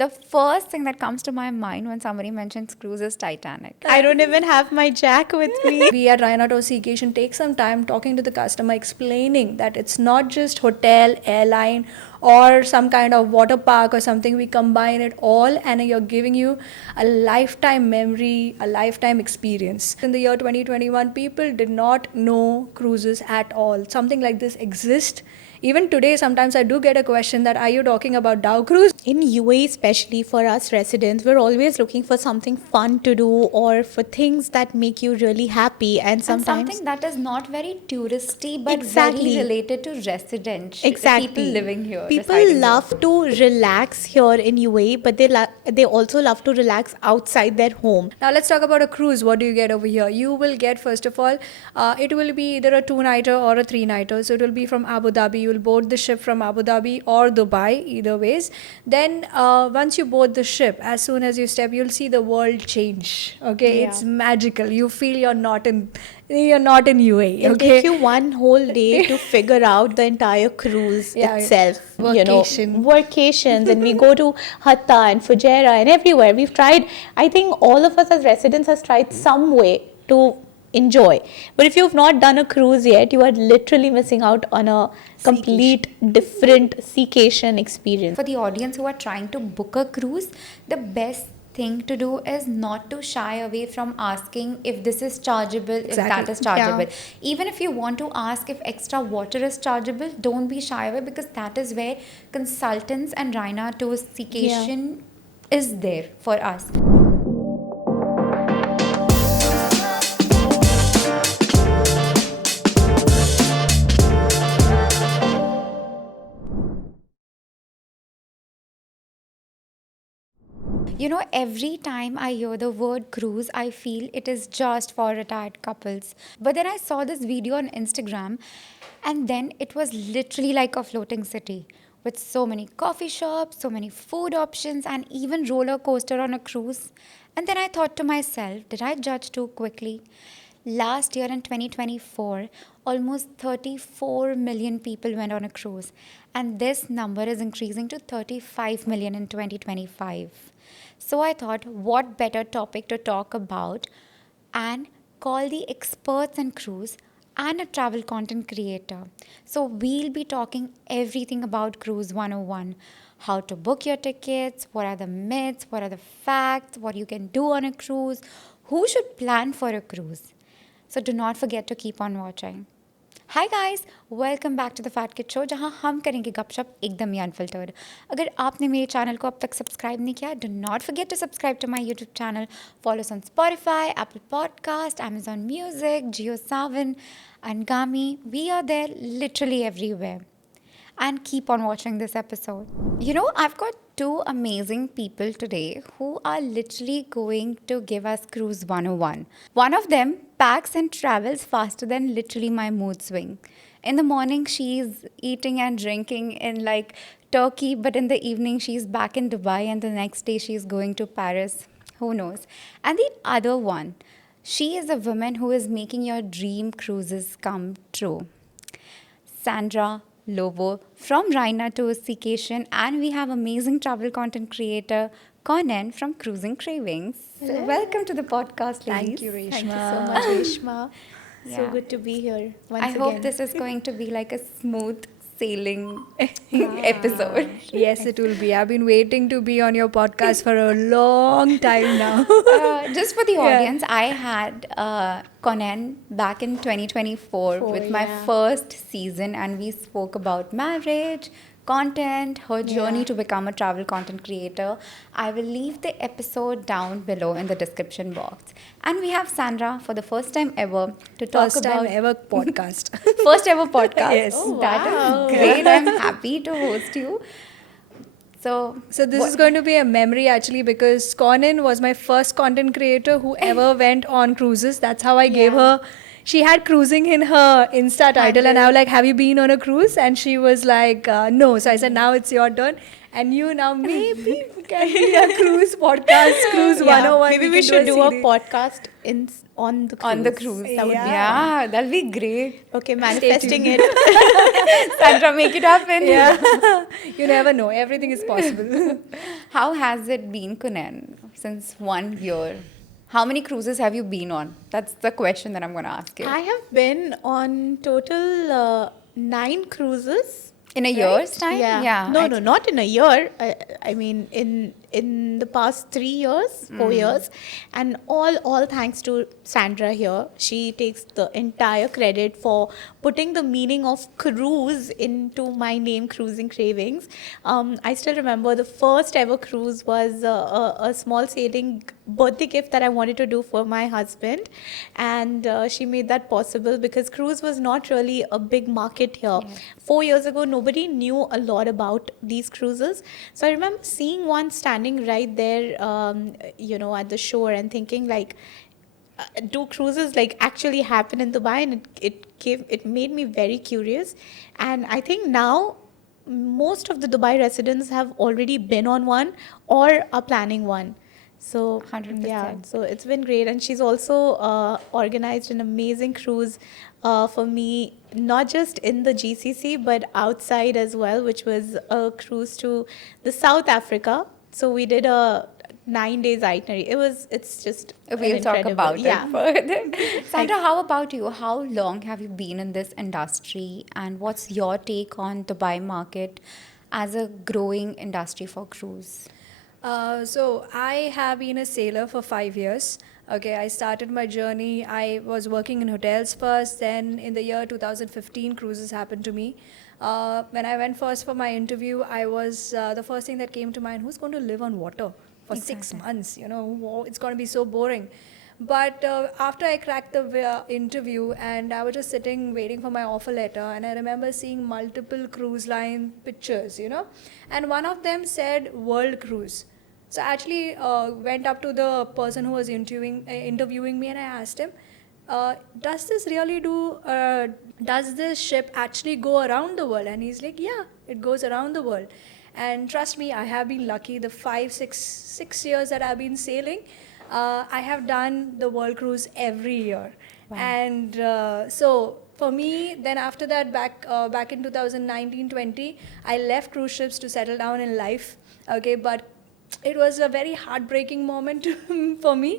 The first thing that comes to my mind when somebody mentions cruise is Titanic. I don't even have my jack with me. We at Rayna Tours Seacation take some time talking to the customer, explaining that it's not just hotel, airline, or some kind of water park or something. We combine it all, and you're giving you a lifetime memory, a lifetime experience. In the year 2021, people did not know cruises at all. Something like this exists. Even today, sometimes I do get a question that, are you talking about dhow cruise? In UAE, especially for us residents, we're always looking for something fun to do or for things that make you really happy. And And sometimes something that is not very touristy but Exactly. very related to residents. Exactly. People living here. People residing love here. to relax here in UAE, but they also love to relax outside their home. Now let's talk about a cruise. What do you get over here? You will get, first of all, it will be either a 2-nighter or a 3-nighter. So it will be from Abu Dhabi. You will board the ship from Abu Dhabi or Dubai, either ways. Then once you board the ship, as soon as you step, you'll see the world change. Okay, Yeah. it's magical. You feel you're not in UAE. It'll Okay, take you one whole day to figure out the entire cruise Yeah. itself. Workation. Workations, and we go to Hatta and Fujairah and everywhere. We've tried, I think all of us as residents has tried some way to enjoy. But if you've not done a cruise yet, you are literally missing out on a complete different seacation experience. For the audience who are trying to book a cruise, the best thing to do is not to shy away from asking if this is chargeable, if Exactly. that is chargeable. Even if you want to ask if extra water is chargeable, don't be shy away, because that is where consultants and Rayna Tours Seacation is there for us. You know, every time I hear the word cruise, I feel it is just for retired couples. But then I saw this video on Instagram, and then it was literally like a floating city with so many coffee shops, so many food options, and even roller coaster on a cruise. And then I thought to myself, did I judge too quickly? Last year in 2024, almost 34 million people went on a cruise, and this number is increasing to 35 million in 2025. So I thought, what better topic to talk about and call the experts in cruise and a travel content creator. So we'll be talking everything about Cruise 101. How to book your tickets, what are the myths, what are the facts, what you can do on a cruise, who should plan for a cruise. So do not forget to keep on watching. Hi guys, welcome back to the fat kid show, जहां हम करेंगे गपशप एकदम ही unfiltered. अगर आपने मेरे channel को अब तक सब्सक्राइब नहीं किया, do not forget to subscribe to my YouTube channel. Follow us on Spotify, Apple podcast, Amazon Music, JioSaavn, Angami. We are there literally everywhere. And keep on watching this episode. You know, I've got two amazing people today who are literally going to give us Cruise 101. One of them packs and travels faster than literally my mood swing. In the morning, she's eating and drinking in like Turkey, but in the evening, she's back in Dubai, and the next day, she's going to Paris. Who knows? And the other one, she is a woman who is making your dream cruises come true. Sandra Lobo from Rayna Tours Seacation, and we have amazing travel content creator Kaunain from Cravings. So welcome to the podcast, ladies. Thank you, Reshma. Thank you so much, Reshma. So Yeah. good to be here once I again. hope this is going to be like a smooth sailing episode. Yes, it will be. I've been waiting to be on your podcast for a long time now. Just for the audience, I had Kaunain back in 2024 with my first season, and we spoke about marriage, content, her journey to become a travel content creator. I will leave the episode down below in the description box. And we have Sandra for the first time ever to talk First about time ever podcast. first ever podcast. Yes. Oh, that is great. I'm happy to host you. So This is going to be a memory actually, because Kaunain was my first content creator who ever went on cruises. That's how I gave her. she had cruising in her Insta title, and I was like, "Have you been on a cruise?" And she was like, "No." So I said, "Now it's your turn." And you now maybe can be a cruise podcast, cruise 101. Maybe we can should do a series. podcast on the cruise. On the cruise. That would be Yeah, that'll be great. okay. Manifesting it. Sandra, make it happen. Yeah, you never know. Everything is possible. How has it been, Kaunain, since 1 year? How many cruises have you been on? That's the question that I'm going to ask you. I have been on total 9 cruises. In a year's time? Yeah. No, not in a year. I mean, in the past 3 years, 4 years, and all thanks to Sandra here. She takes the entire credit for putting the meaning of cruise into my name, Cruising Cravings. I still remember the first ever cruise was a small sailing birthday gift that I wanted to do for my husband, and she made that possible because cruise was not really a big market here. 4 years ago, nobody knew a lot about these cruises. So I remember seeing one standing right there, at the shore, and thinking like, do cruises like actually happen in Dubai? And it made me very curious. And I think now most of the Dubai residents have already been on one or are planning one. So 100%. yeah, so it's been great, and she's also organized an amazing cruise for me, not just in the GCC but outside as well, which was a cruise to the South Africa. So we did a 9 days itinerary. It's just We'll talk incredible. about Yeah. it further. Sandra, how about you? How long have you been in this industry, and what's your take on Dubai market as a growing industry for cruise? So I have been a sailor for 5 years. Okay, I started my journey. I was working in hotels first. Then in the year 2015, cruises happened to me. When I went first for my interview, I was the first thing that came to mind: who's going to live on water for 6 months? Wow, it's going to be so boring. But after I cracked the interview, and I was just sitting waiting for my offer letter, and I remember seeing multiple cruise line pictures, and one of them said World Cruise. So I actually went up to the person who was interviewing me, and I asked him, does this really does this ship actually go around the world? And he's like, yeah, it goes around the world. And trust me, I have been lucky. The 6 years that I've been sailing, I have done the World Cruise every year. Wow. And so for me, then after that, back in 2019-20, I left cruise ships to settle down in life. Okay, but it was a very heartbreaking moment for me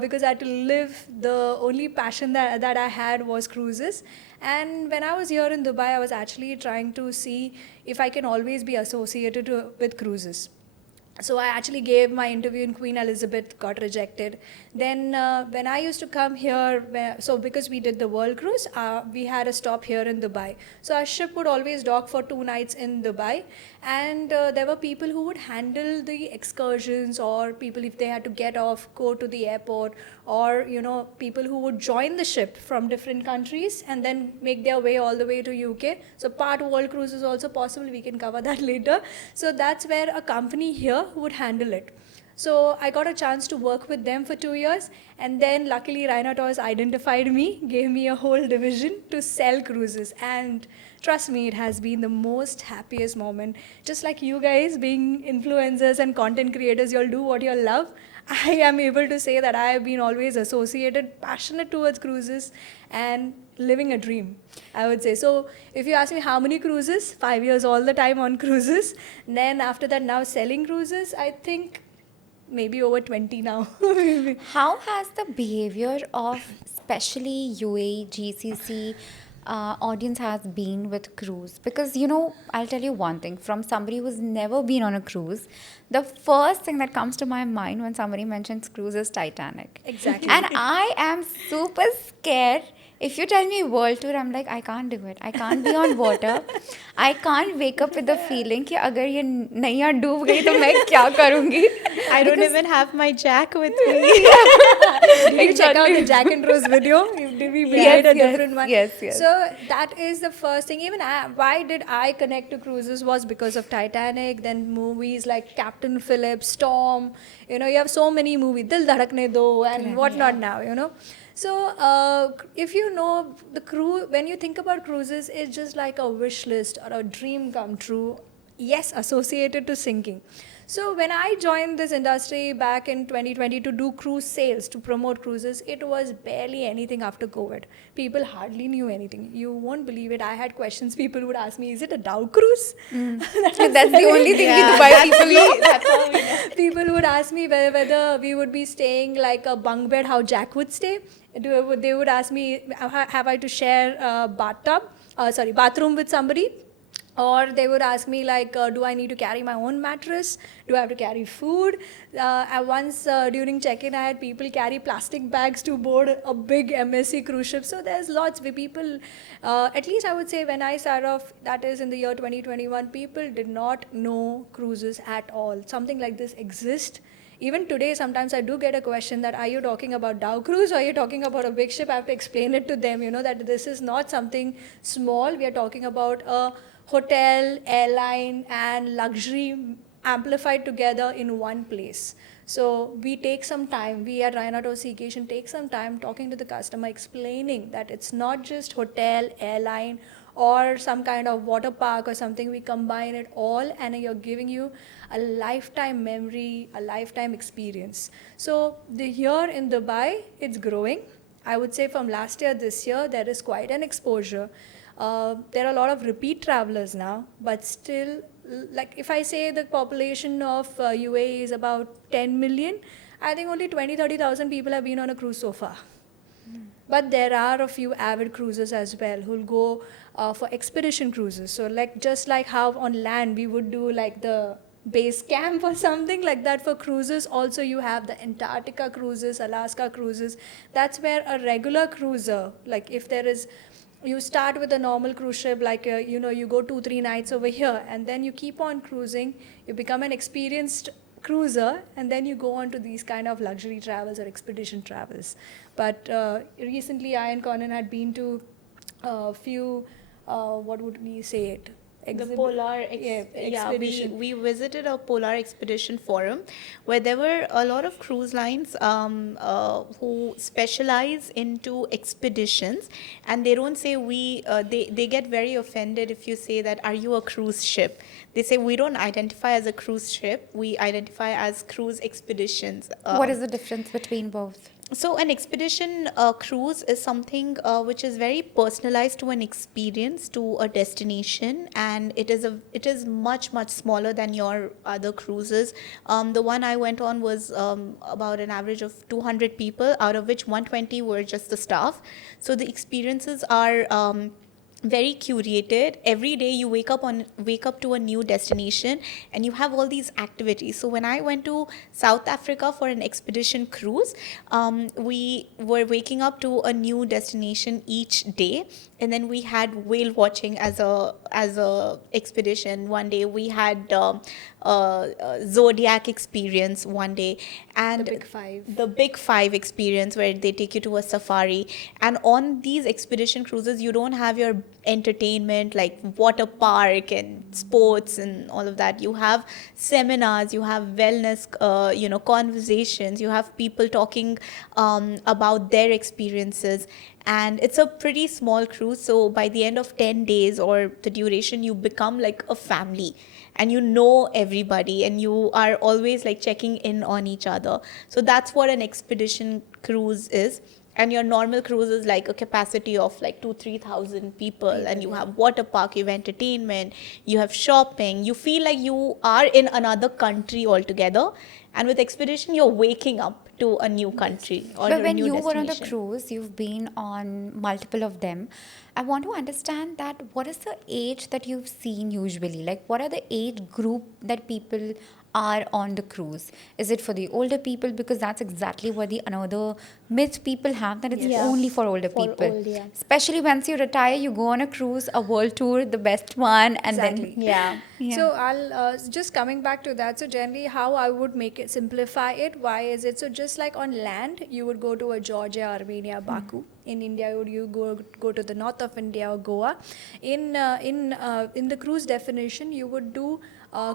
because I had to live the only passion that I had was cruises. And when I was here in Dubai, I was actually trying to see if I can always be associated with cruises. So I actually gave my interview in Queen Elizabeth, got rejected. Then when I used to come here, so because we did the World Cruise, we had a stop here in Dubai. So our ship would always dock for 2 nights in Dubai. And there were people who would handle the excursions, or people, if they had to get off, go to the airport, or people who would join the ship from different countries and then make their way all the way to UK. So part World Cruise is also possible. We can cover that later. So that's where a company here would handle it. So I got a chance to work with them for 2 years, and then luckily Rayna Tours identified me, gave me a whole division to sell cruises, and trust me, it has been the most happiest moment. Just like you guys being influencers and content creators, you'll do what you love. I am able to say that I have been always associated, passionate towards cruises, and living a dream, I would say. So if you ask me how many cruises, 5 years all the time on cruises. Then after that, now selling cruises, I think maybe over 20 now. How has the behavior of especially UAE, GCC audience has been with cruise? Because, I'll tell you one thing. From somebody who's never been on a cruise, the first thing that comes to my mind when somebody mentions cruise is Titanic. Exactly. And I am super scared. If you tell me world tour, I'm like, I can't do it. I can't be on water. I can't wake up with the feeling कि अगर ये नैया डूब गई तो मैं क्या करूँगी? I don't even have my jack with me. Did you check out the Jack and Rose video? did we Yeah. create a Yes, different one? yes. So that is the first thing. Even why did I connect to cruises was because of Titanic. Then movies like Captain Phillips, Storm. You know, you have so many movies, Dil Dhadakne Do and Correct. whatnot now. You know. So, if you know the crew, when you think about cruises, it's just like a wish list or a dream come true. Yes, associated to sinking. So, when I joined this industry back in 2020 to do cruise sales, to promote cruises, it was barely anything after COVID. People hardly knew anything. You won't believe it. I had questions. People would ask me, "Is it a dhow cruise?" That's the only thing Yeah, Dubai that's people know. that's all we know. People would ask me whether we would be staying like a bunk bed, how Jack would stay. They would ask me, have I to share a bathroom with somebody? Or they would ask me like, do I need to carry my own mattress? Do I have to carry food? Once during check-in, I had people carry plastic bags to board a big MSC cruise ship. So there's lots of people, at least I would say when I started off, that is in the year 2021, people did not know cruises at all. Something like this exists. Even today, sometimes I do get a question that, are you talking about dhow cruise or are you talking about a big ship? I have to explain it to them, that this is not something small. We are talking about a hotel, airline, and luxury amplified together in one place. So we take some time, we at Rayna Tours Seacation take some time talking to the customer, explaining that it's not just hotel, airline, or some kind of water park or something. We combine it all and you're giving you a lifetime memory, a lifetime experience. So here in Dubai, it's growing. I would say from last year, this year, there is quite an exposure. There are a lot of repeat travelers now, but still, like if I say the population of UAE is about 10 million, I think only 20-30,000 people have been on a cruise so far. But there are a few avid cruisers as well who'll go for expedition cruises. So like just like how on land we would do like the base camp or something like that, for cruises also you have the Antarctica cruises, Alaska cruises. That's where a regular cruiser, like if there is, you start with a normal cruise ship, like you go 2-3 nights over here and then you keep on cruising, you become an experienced cruiser, and then you go on to these kind of luxury travels or expedition travels. But recently I and Kaunain had been to a few, what would we say it? The polar expedition. we visited a polar expedition forum where there were a lot of cruise lines who specialize into expeditions, and they don't say they get very offended if you say that, are you a cruise ship? They say we don't identify as a cruise ship, we identify as cruise expeditions. What is the difference between both? So an expedition cruise is something which is very personalized to an experience, to a destination, and it is much smaller than your other cruises. The one I went on was about an average of 200 people, out of which 120 were just the staff. So the experiences are very curated. Every day you wake up to a new destination and you have all these activities. So when I went to South Africa for an expedition cruise, we were waking up to a new destination each day, and then we had whale watching as a expedition. One day we had zodiac experience one day, and the big five experience where they take you to a safari. And on these expedition cruises you don't have your entertainment like water park and sports and all of that. You have seminars, you have wellness conversations, you have people talking about their experiences. And it's a pretty small cruise, so by the end of 10 days or the duration, you become like a family and you know everybody and you are always like checking in on each other. So that's what an expedition cruise is. And your normal cruise is like a capacity of like 2,000-3,000 people, and you have water park, you have entertainment, you have shopping, you feel like you are in another country altogether. And with expedition, you're waking up to a new country or But a when new you destination. were on the cruise, you've been on multiple of them. I want to understand that what is the age that you've seen usually? Like, what are the age group that people are on the cruise? Is it for the older people? Because that's exactly what the another myth people have, that it's Yeah. only for older For people. old, yeah. Especially once you retire, you go on a cruise, a world tour, the best one, and Exactly. then Yeah. So I'll just coming back to that. So generally, how I would make it simplify it. Why is it so? Just like on land, you would go to a Georgia, Armenia, Baku. In India, you go to the north of India or Goa. In the cruise definition, you would do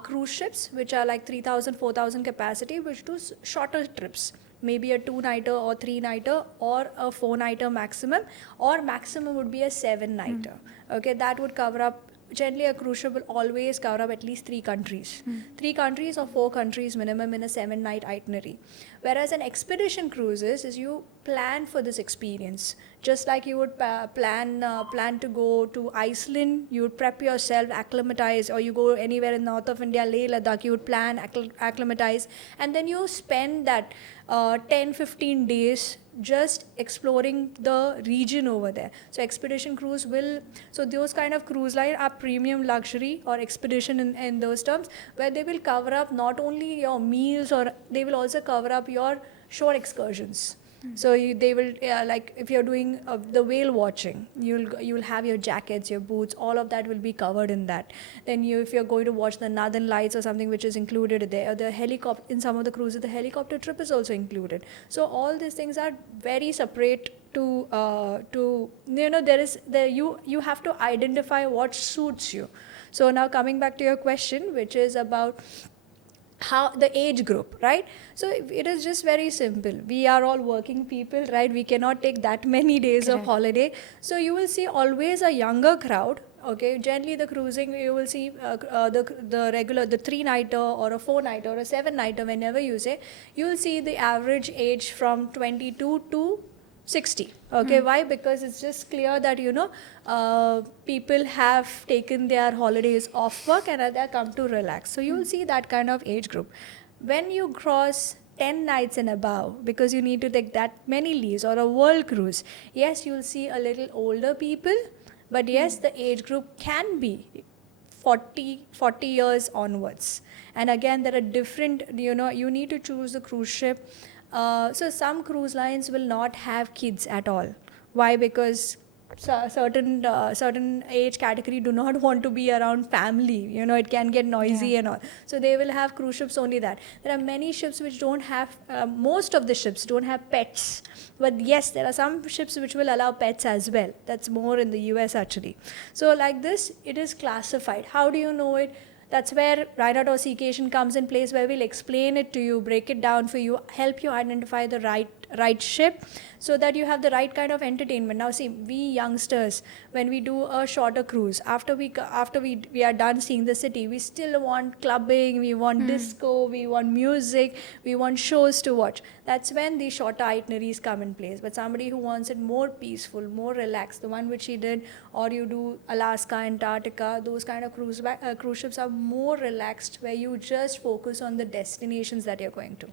cruise ships, which are like 3,000, 4,000 capacity, which do shorter trips. Maybe a 2-nighter or 3-nighter or a 4-nighter maximum, or maximum would be a 7-nighter. Okay, that would cover up. Generally, a cruise ship will always cover up at least 3 countries. 3 countries or 4 countries minimum in a 7-night itinerary. Whereas an expedition cruises is you plan for this experience. Just like you would plan to go to Iceland, you would prep yourself, acclimatize, or you go anywhere in north of India, Leh, Ladakh, you would plan, acclimatize, and then you spend that 10-15 days just exploring the region over there. So expedition cruise will, so those kind of cruise line are premium luxury or expedition in those terms, where they will cover up not only your meals, or they will also cover up your shore excursions. So they will like if you're doing the whale watching, you'll have your jackets, your boots, all of that will be covered in that. Then if you're going to watch the Northern Lights or something, which is included there, or the helicopter in some of the cruises, the helicopter trip is also included. So all these things are very separate to you have to identify what suits you. So now coming back to your question, which is about how the age group, right? So it is just very simple. We are all working people, right? We cannot take that many days of Correct. holiday. So you will see always a younger crowd. Okay, generally the cruising you will see the regular, the 3-nighter or a 4-nighter or a 7-nighter, whenever you say, you will see the average age from 22 to 60. Okay, why? Because it's just clear that people have taken their holidays off work and they come to relax. So you will see that kind of age group. When you cross 10 nights and above, because you need to take that many leaves, or a world cruise, yes, you'll see a little older people, but yes, the age group can be 40 years onwards. And again, there are different, you need to choose the cruise ship. So some cruise lines will not have kids at all. Why? Because certain age category do not want to be around family. It can get noisy and all. So they will have cruise ships only that. There are many ships which don't have, most of the ships don't have pets. But yes, there are some ships which will allow pets as well. That's more in the US actually. So like this, it is classified. How do you know it? That's where Rayna Tours Seacation comes in place, where we'll explain it to you, break it down for you, help you identify the right ship, so that you have the right kind of entertainment. Now see, we youngsters, when we do a shorter cruise, after we are done seeing the city, we still want clubbing, we want disco, we want music, we want shows to watch. That's when the shorter itineraries come in place. But somebody who wants it more peaceful, more relaxed, the one which she did, or you do Alaska, Antarctica, those kind of cruise ships are more relaxed, where you just focus on the destinations that you're going to.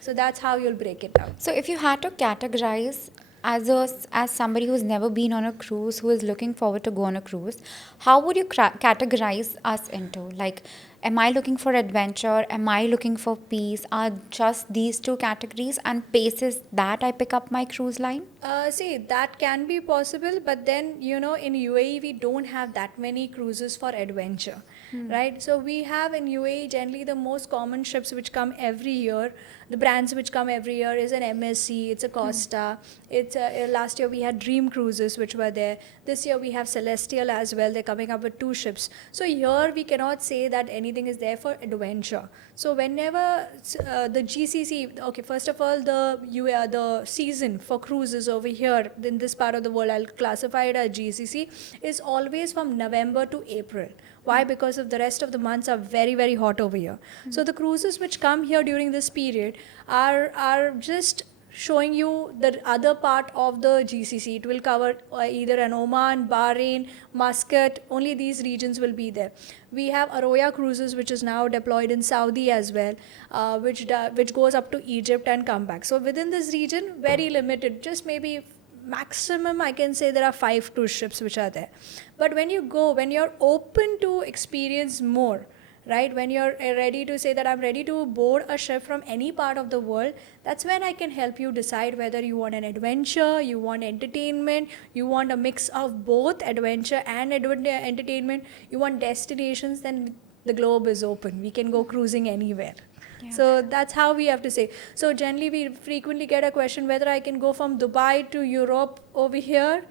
So that's how you'll break it down. So if you had to categorize as somebody who's never been on a cruise, who is looking forward to go on a cruise, how would you categorize us into? Like, am I looking for adventure? Am I looking for peace? Are just these two categories and basis that I pick up my cruise line? See, that can be possible, but then, in UAE, we don't have that many cruises for adventure, right? So we have in UAE, generally the most common ships which come every year, the brands which come every year is an MSC, it's a Costa, it's last year we had Dream Cruises which were there. This year we have Celestial as well, they're coming up with 2 ships. So here we cannot say that anything is there for adventure. So whenever the GCC, okay, first of all, the season for cruises over here in this part of the world, I'll classify it as GCC, is always from November to April. Why? Because of the rest of the months are very, very hot over here. So the cruises which come here during this period are just showing you the other part of the GCC. It will cover either an Oman, Bahrain, Muscat, only these regions will be there. We have Aroya Cruises, which is now deployed in Saudi as well, which goes up to Egypt and come back. So within this region, very limited, just maybe maximum I can say there are 5 cruise ships which are there. But when you're open to experience more, right? When you're ready to say that I'm ready to board a ship from any part of the world, that's when I can help you decide whether you want an adventure, you want entertainment, you want a mix of both adventure and entertainment, you want destinations, then the globe is open. We can go cruising anywhere. Yeah. So that's how we have to say. So generally, we frequently get a question whether I can go from Dubai to Europe over here.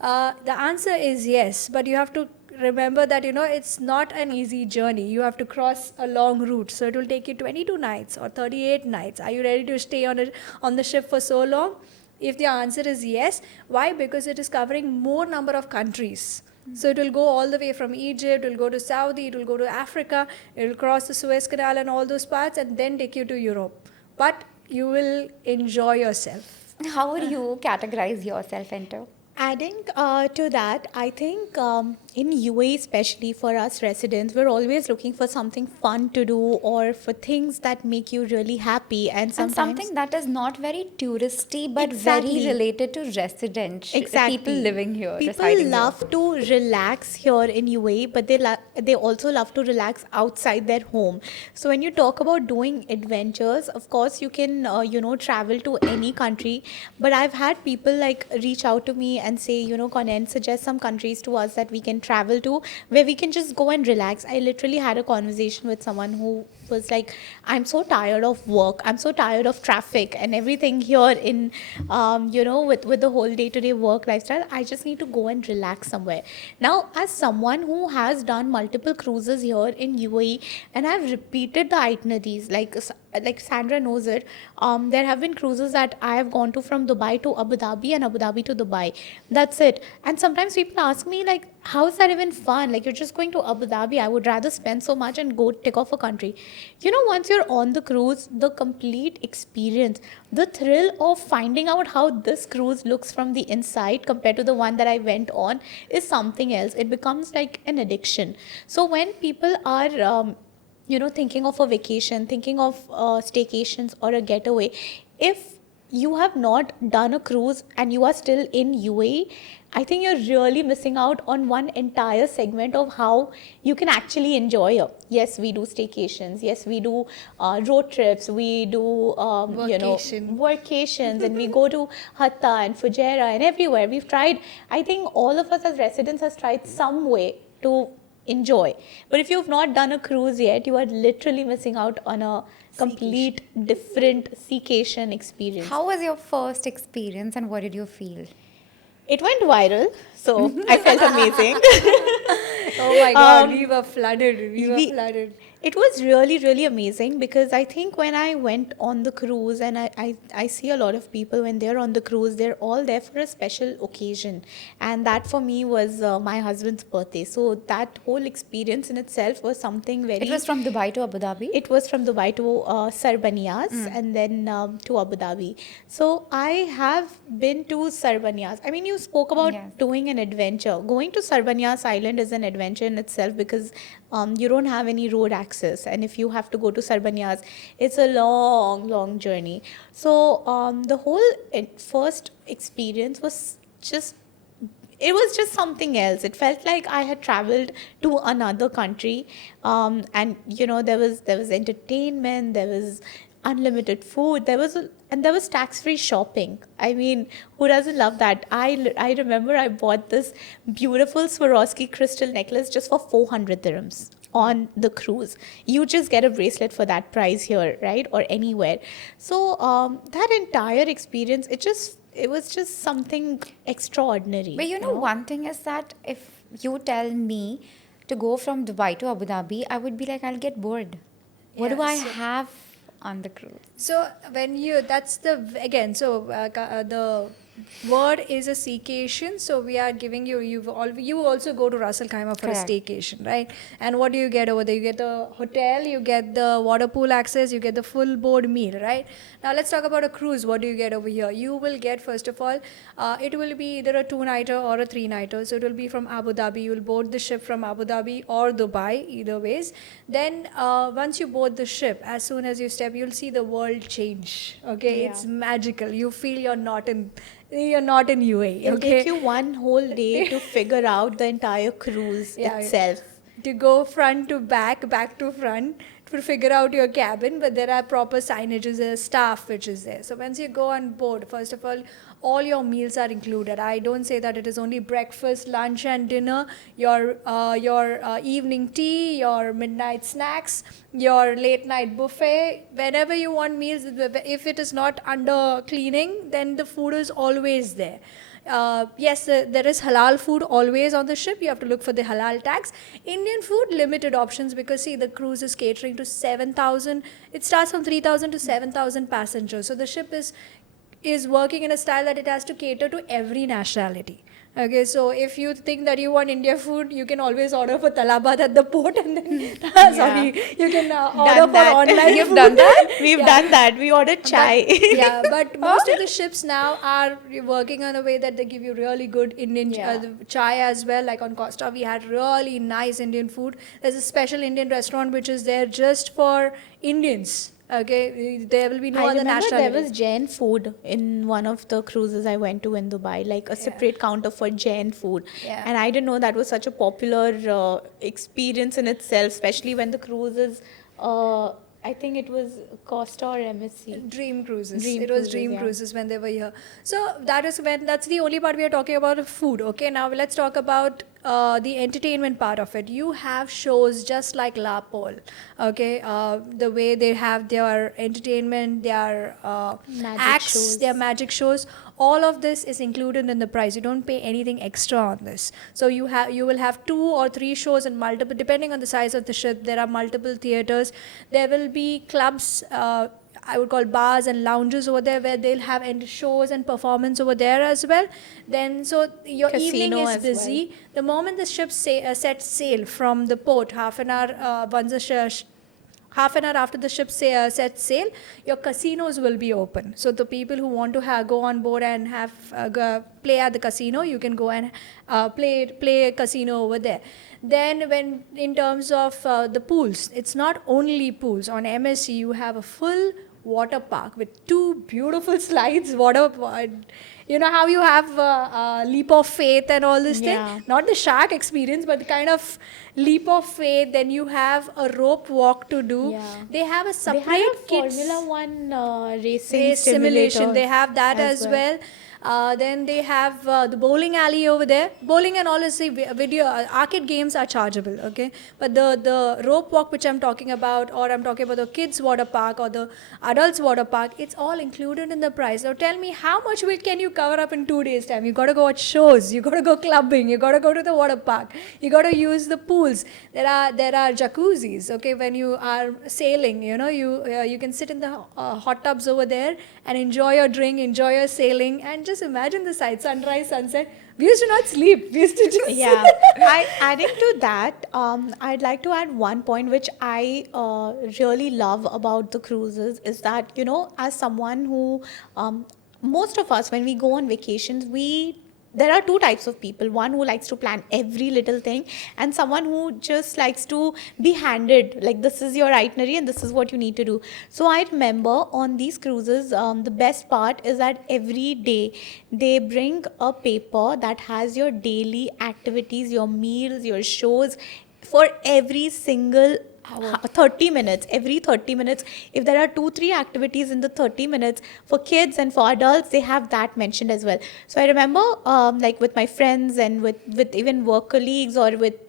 The answer is yes, but you have to remember that it's not an easy journey. You have to cross a long route, so it will take you 22 nights or 38 nights. Are you ready to stay on the ship for so long? If the answer is yes, why? Because it is covering more number of countries. So it will go all the way from Egypt, it will go to Saudi, it will go to Africa, it will cross the Suez Canal and all those parts and then take you to Europe. But you will enjoy yourself. How would you categorize yourself into? Adding to that, I think in UAE, especially for us residents, we're always looking for something fun to do or for things that make you really happy. And And sometimes something that is not very touristy but Exactly. very related to residents, Exactly. people living here, People residing love to relax here in UAE, but they also love to relax outside their home. So when you talk about doing adventures, of course you can travel to any country. But I've had people like reach out to me and say, Kaunain, suggest some countries to us that we can travel to where we can just go and relax. I literally had a conversation with someone who was like, I'm so tired of work, I'm so tired of traffic and everything here in with the whole day-to-day work lifestyle. I just need to go and relax somewhere. Now, as someone who has done multiple cruises here in UAE, and I've repeated the itineraries, like Sandra knows it, there have been cruises that I have gone to from Dubai to Abu Dhabi and Abu Dhabi to Dubai. That's it. And sometimes people ask me like, how is that even fun? Like, you're just going to Abu Dhabi. I would rather spend so much and go tick off a country. Once you're on the cruise, the complete experience, the thrill of finding out how this cruise looks from the inside compared to the one that I went on is something else. It becomes like an addiction. So when people are thinking of a vacation, thinking of staycations or a getaway, if you have not done a cruise and you are still in UAE, I think you're really missing out on one entire segment of how you can actually enjoy it. Yes, we do staycations. Yes, we do road trips. We do workations, and we go to Hatta and Fujairah and everywhere. We've tried. I think all of us as residents has tried some way to enjoy. But if you've not done a cruise yet, you are literally missing out on a complete different Seacation experience. How was your first experience and what did you feel? It went viral, so I felt amazing. Oh my God, we were flooded. We were flooded. It was really, really amazing because I think when I went on the cruise, and I see a lot of people when they're on the cruise, they're all there for a special occasion. And that for me was my husband's birthday. So that whole experience in itself was something very... It was from Dubai to Abu Dhabi? It was from Dubai to Sarbanias and then to Abu Dhabi. So I have been to Sarbanias. I mean, you spoke about doing an adventure. Going to Sarbanias Island is an adventure in itself because you don't have any road access. And if you have to go to Sarbanias, it's a long, long journey. So the whole first experience was just... It was just something else. It felt like I had traveled to another country, and there was entertainment, there was unlimited food, there was tax-free shopping. I mean, who doesn't love that? I remember I bought this beautiful Swarovski crystal necklace just for 400 dirhams on the cruise. You just get a bracelet for that price here, right? Or anywhere. So that entire experience, it was just something extraordinary. But one thing is that if you tell me to go from Dubai to Abu Dhabi, I would be like, I'll get bored. What do I have on the cruise? So when the word is a Seacation, so we are giving you also go to Ras Al Khaimah for Correct. a staycation, right? And what do you get over there? You get the hotel, you get the water pool access, you get the full board meal, right? Now let's talk about a cruise. What do you get over here? You will get, first of all, it will be either a 2-nighter or a 3-nighter. So it will be from Abu Dhabi. You will board the ship from Abu Dhabi or Dubai, either ways. Then once you board the ship, as soon as you step, you'll see the world change. Okay, Yeah. it's magical. You feel you're not in UAE. It'll Okay, take you one whole day to figure out the entire cruise itself. to go front to back, back to front to figure out your cabin, but there are proper signages, there's staff which is there. So once you go on board, first of all your meals are included. I don't say that it is only breakfast, lunch and dinner, your evening tea, your midnight snacks, your late night buffet. Whenever you want meals, if it is not under cleaning, then the food is always there. Yes, there is halal food always on the ship. You have to look for the halal tags. Indian food, limited options, because see, the cruise is catering to 7,000. It starts from 3,000 to 7,000 passengers. So the ship is working in a style that it has to cater to every nationality. Okay, so if you think that you want India food, you can always order for talabat at the port, and then sorry, you can order for that. online. You've food. done that? We've Yeah. done that. We ordered chai. But most of the ships now are working on a way that they give you really good Indian chai as well. Like on Costa, we had really nice Indian food. There's a special Indian restaurant which is there just for Indians. Okay, there will be no I other remember nationality. there was Jain food in one of the cruises I went to in Dubai, like a separate counter for Jain food. Yeah. And I didn't know that was such a popular experience in itself, especially when the cruise is, I think it was Costa or MSC. Dream cruises. Dream It was cruises, dream yeah. cruises when they were here. So that's the only part we are talking about of food. Okay, now let's talk about the entertainment part of it. You have shows just like La Pole. Okay, the way they have their entertainment, their Magic acts, shows. their magic shows. All of this is included in the price. You don't pay anything extra on this. So you will have 2 or 3 shows in multiple, depending on the size of the ship. There are multiple theaters. There will be clubs. I would call bars and lounges over there where they'll have shows and performance over there as well. Then so your evening Casino is as busy. The moment the ship sets sail from the port, half an hour once the half an hour after the ship sets sail, your casinos will be open. So the people who want to go on board and have play at the casino, you can go and play a casino over there. Then when in terms of the pools, it's not only pools. On MSC, you have a full water park with 2 beautiful slides. You know how you have leap of faith and all this Yeah. thing? Not the shark experience, but the kind of leap of faith. Then you have a rope walk to do. Yeah. They have a They separate had a kids Formula One racing race simulation. simulator They have that as well. Then they have the bowling alley over there. Bowling and all is the video arcade games are chargeable, okay? But the rope walk which I'm talking about, or I'm talking about the kids water park or the adults water park, it's all included in the price. Now tell me, how much can you cover up in 2 days time? You got to go watch shows, you got to go clubbing, you got to go to the water park, you got to use the pools. There are jacuzzis, okay? When you are sailing, you know, you can sit in the hot tubs over there and enjoy your drink, enjoy your sailing, and just imagine the sight, sunrise, sunset. We used to not sleep. We used to just Yeah. Adding to that, I'd like to add one point which I really love about the cruises is that, you know, as someone who, most of us, when we go on vacations, there are 2 types of people. One who likes to plan every little thing, and someone who just likes to be handed, like, this is your itinerary and this is what you need to do. So I remember on these cruises, the best part is that every day they bring a paper that has your daily activities, your meals, your shows for every single 30 minutes. Every 30 minutes, if there are 2-3 activities in the 30 minutes for kids and for adults, they have that mentioned as well. So I remember like with my friends and with even work colleagues or with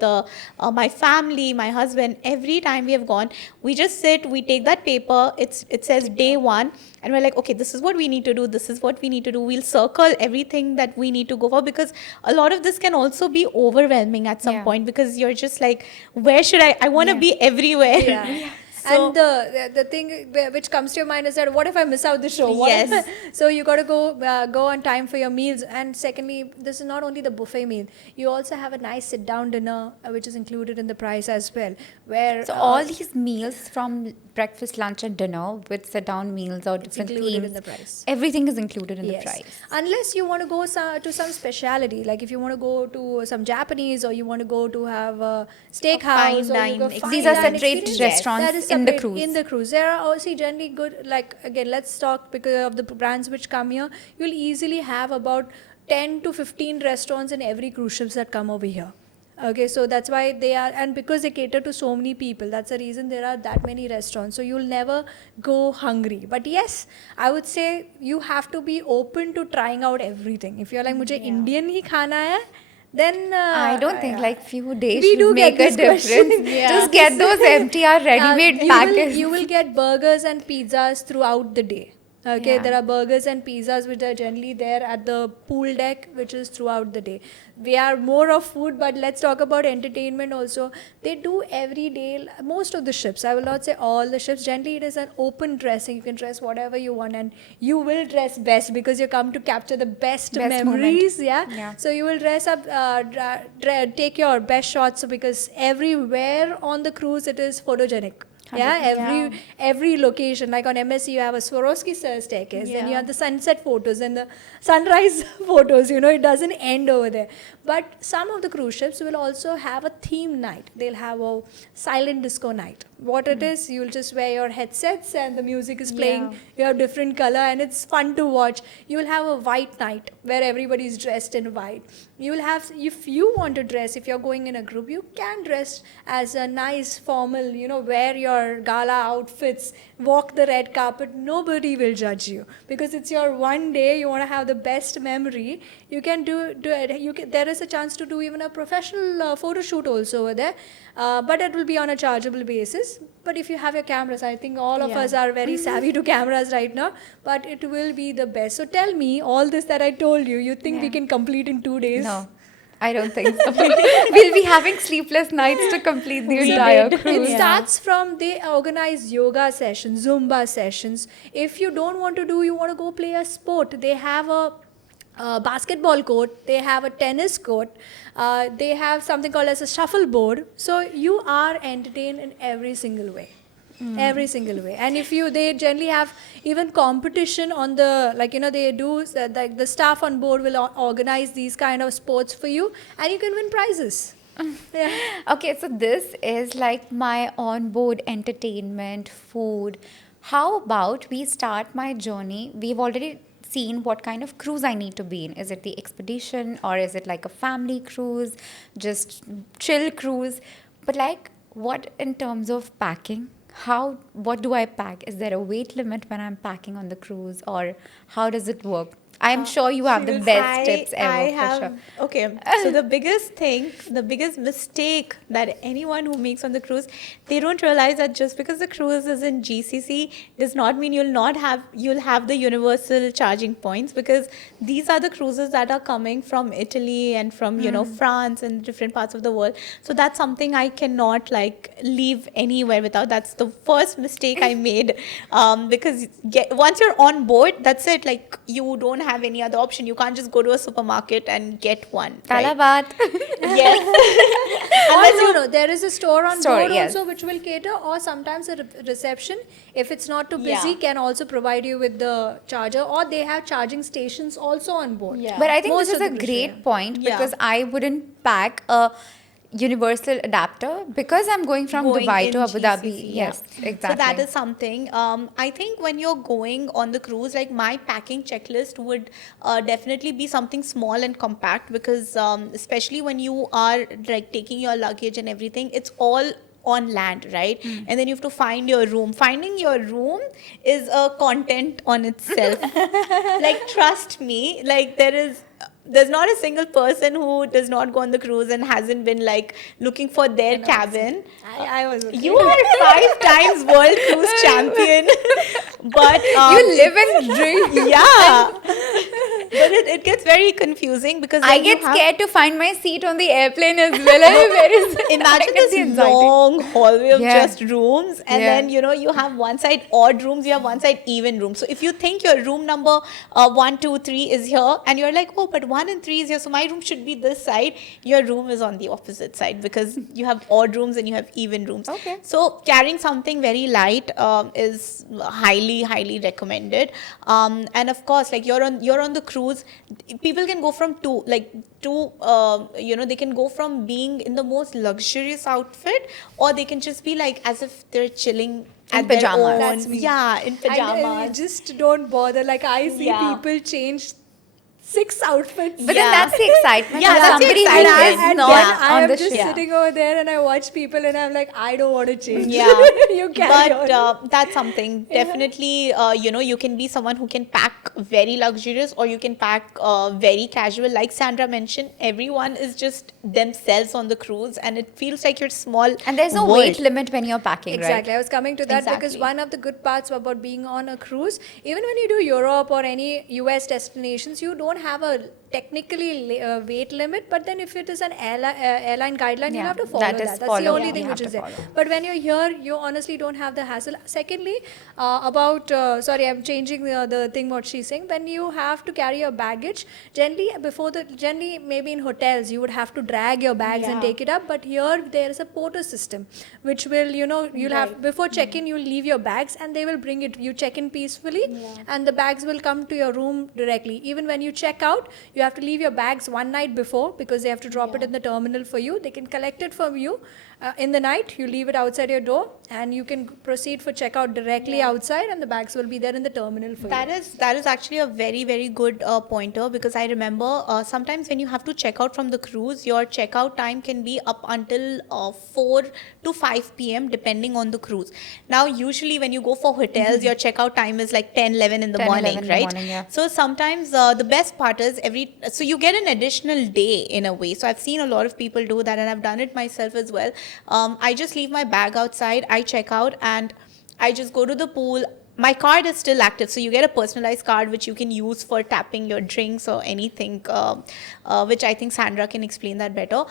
my family, my husband, every time we have gone, we just sit, we take that paper, it says day 1, and we're like, okay, this is what we need to do, this is what we need to do. We'll circle everything that we need to go for, because a lot of this can also be overwhelming at some point, because you're just like, where should I want to be everywhere. Yeah. So, and the thing which comes to your mind is that, what if I miss out the show? Yes. So you got to go on time for your meals. And secondly, this is not only the buffet meal. You also have a nice sit-down dinner, which is included in the price as well. Where So all these meals from breakfast, lunch and dinner with sit-down meals or different included themes, in the price. everything is included in Yes. the price. Unless you want to go to some speciality, like if you want to go to some Japanese, or you want to go to have a steakhouse, fine or you go dine fine These are dine separate experience. restaurants That is in the separate cruise. In the cruise, there are also generally good. Like again, let's talk because of the brands which come here. You'll easily have about 10 to 15 restaurants in every cruise ships that come over here. Okay, so that's why they are, and because they cater to so many people, that's the reason there are that many restaurants. So you'll never go hungry. But yes, I would say you have to be open to trying out everything. If you're like, मुझे Indian ही खाना है, then I don't think like few days we should do make get a this question. difference. Just get those MTR ready-made packets. You will get burgers and pizzas throughout the day. Okay, Yeah. there are burgers and pizzas which are generally there at the pool deck, which is throughout the day. We are more of food, but let's talk about entertainment also. They do every day, most of the ships. I will not say all the ships. Generally, it is an open dressing. You can dress whatever you want, and you will dress best because you come to capture the best memories. Yeah? Yeah. So you will dress up, take your best shots because everywhere on the cruise it is photogenic. Yeah, every location, like on MSC, you have a Swarovski staircase, then you have the sunset photos and the sunrise photos. It doesn't end over there. But some of the cruise ships will also have a theme night. They'll have a silent disco night. What it is, you'll just wear your headsets and the music is playing. You have different color and it's fun to watch. You'll have a white night where everybody's dressed in white. You will have, if you want to dress, if you're going in a group, you can dress as a nice formal, wear your gala outfits, walk the red carpet. Nobody will judge you because it's your one day. You want to have the best memory. You can do it. There is a chance to do even a professional photo shoot also over there, but it will be on a chargeable basis. But if you have your cameras, I think all of us are very savvy to cameras right now, but it will be the best. So tell me, all this that I told you, you think we can complete in 2 days? No, I don't think so. We'll be having sleepless nights to complete the entire cruise. It starts from, they organize yoga sessions, Zumba sessions. If you don't want to do, you want to go play a sport, they have a basketball court, they have a tennis court, they have something called as a shuffleboard. So you are entertained in every single way. Every single way. And if they generally have even competition on the, they do, like the staff on board will organize these kind of sports for you and you can win prizes. Okay, so this is like my onboard entertainment, food. How about we start my journey? We've already seen what kind of cruise I need to be in. Is it the expedition or is it like a family cruise, just chill cruise? But like, what in terms of packing? What do I pack? Is there a weight limit when I'm packing on the cruise, or how does it work? I'm sure you have the best tips ever, for sure. Okay, so the biggest mistake that anyone who makes on the cruise, they don't realize that just because the cruise is in GCC does not mean you'll have the universal charging points, because these are the cruises that are coming from Italy and from France and different parts of the world. So that's something I cannot leave anywhere without. That's the first mistake I made, because once you're on board, that's it. Like, you don't have any other option. You can't just go to a supermarket and get one. Kala Right? baat. Yes. No. There is a store on board yes. also which will cater, or sometimes a reception, if it's not too busy, Yeah. can also provide you with the charger, or they have charging stations also on board. Yeah. But I think Most this is of a the cruise great ship. point, Yeah. because I wouldn't pack a universal adapter because I'm going from Going Dubai in to Abu Dhabi. GCC, yeah. Yes, exactly. So that is something. I think when you're going on the cruise, like, my packing checklist would definitely be something small and compact, because especially when you are taking your luggage and everything, it's all on land, right? And then you have to find your room. Finding your room is a content on itself. Trust me, there's not a single person who does not go on the cruise and hasn't been looking for their cabin. I was okay. You are 5 times world cruise champion, but you live and dream. yeah. But it gets very confusing, because I then you get have- scared to find my seat on the airplane as well. Where is it? Imagine I get this the anxiety. long hallway of Yeah. just rooms, and Yeah. then you have one side odd rooms, you have one side even rooms. So if you think your room number 1, 2, 3 is here, and you're like, oh, but 1 and 3 is here, so my room should be this side. Your room is on the opposite side, because you have odd rooms and you have even rooms. Okay. So carrying something very light is highly recommended. And of course, you're on the cruise, people can go from they can go from being in the most luxurious outfit, or they can just be as if they're chilling at their pajamas. own. That's me. Yeah, in I pajamas. just don't bother. I see Yeah. people change 6 outfits. But then that's the excitement. Yeah, of that's the somebody who excitement. is And not then I on am the just ship. sitting over there and I watch people and I'm like, I don't want to change. Yeah, You carry but on. that's something. Definitely, you can be someone who can pack very luxurious or you can pack very casual. Like Sandra mentioned, everyone is just themselves on the cruise and it feels like your small And there's no world. weight limit when you're packing, Exactly. right? I was coming to that because Exactly. one of the good parts about being on a cruise, even when you do Europe or any US destinations, you don't have a technically weight limit, but then if it is an airline guideline, you'll Yeah, have to follow that that. is That's the follow- only yeah, thing we which have is to there. follow. But when you're here, you honestly don't have the hassle. Secondly, sorry, I'm changing the thing what she's saying. When you have to carry your baggage, generally maybe in hotels you would have to drag your bags and Yeah. take it up, but here there is a porter system, which will you'll have before check-in you'll leave your bags and they will bring it. You check in peacefully, and the bags will come to your room directly. Even when you check out, you have to leave your bags one night before because they have to drop it in the terminal for you. They can collect it from you in the night. You leave it outside your door and you can proceed for checkout directly outside, and the bags will be there in the terminal for you. That is actually a very very good pointer, because I remember sometimes when you have to check out from the cruise, your checkout time can be up until 4 to 5 p.m. depending on the cruise. Now usually when you go for hotels, your checkout time is like 10-11 in the 10, morning, 11 in the right? morning, yeah. So sometimes the best part is so you get an additional day in a way. So I've seen a lot of people do that and I've done it myself as well. I just leave my bag outside, I check out, and I just go to the pool. My card is still active, so you get a personalized card which you can use for tapping your drinks or anything, which I think Sandra can explain that better.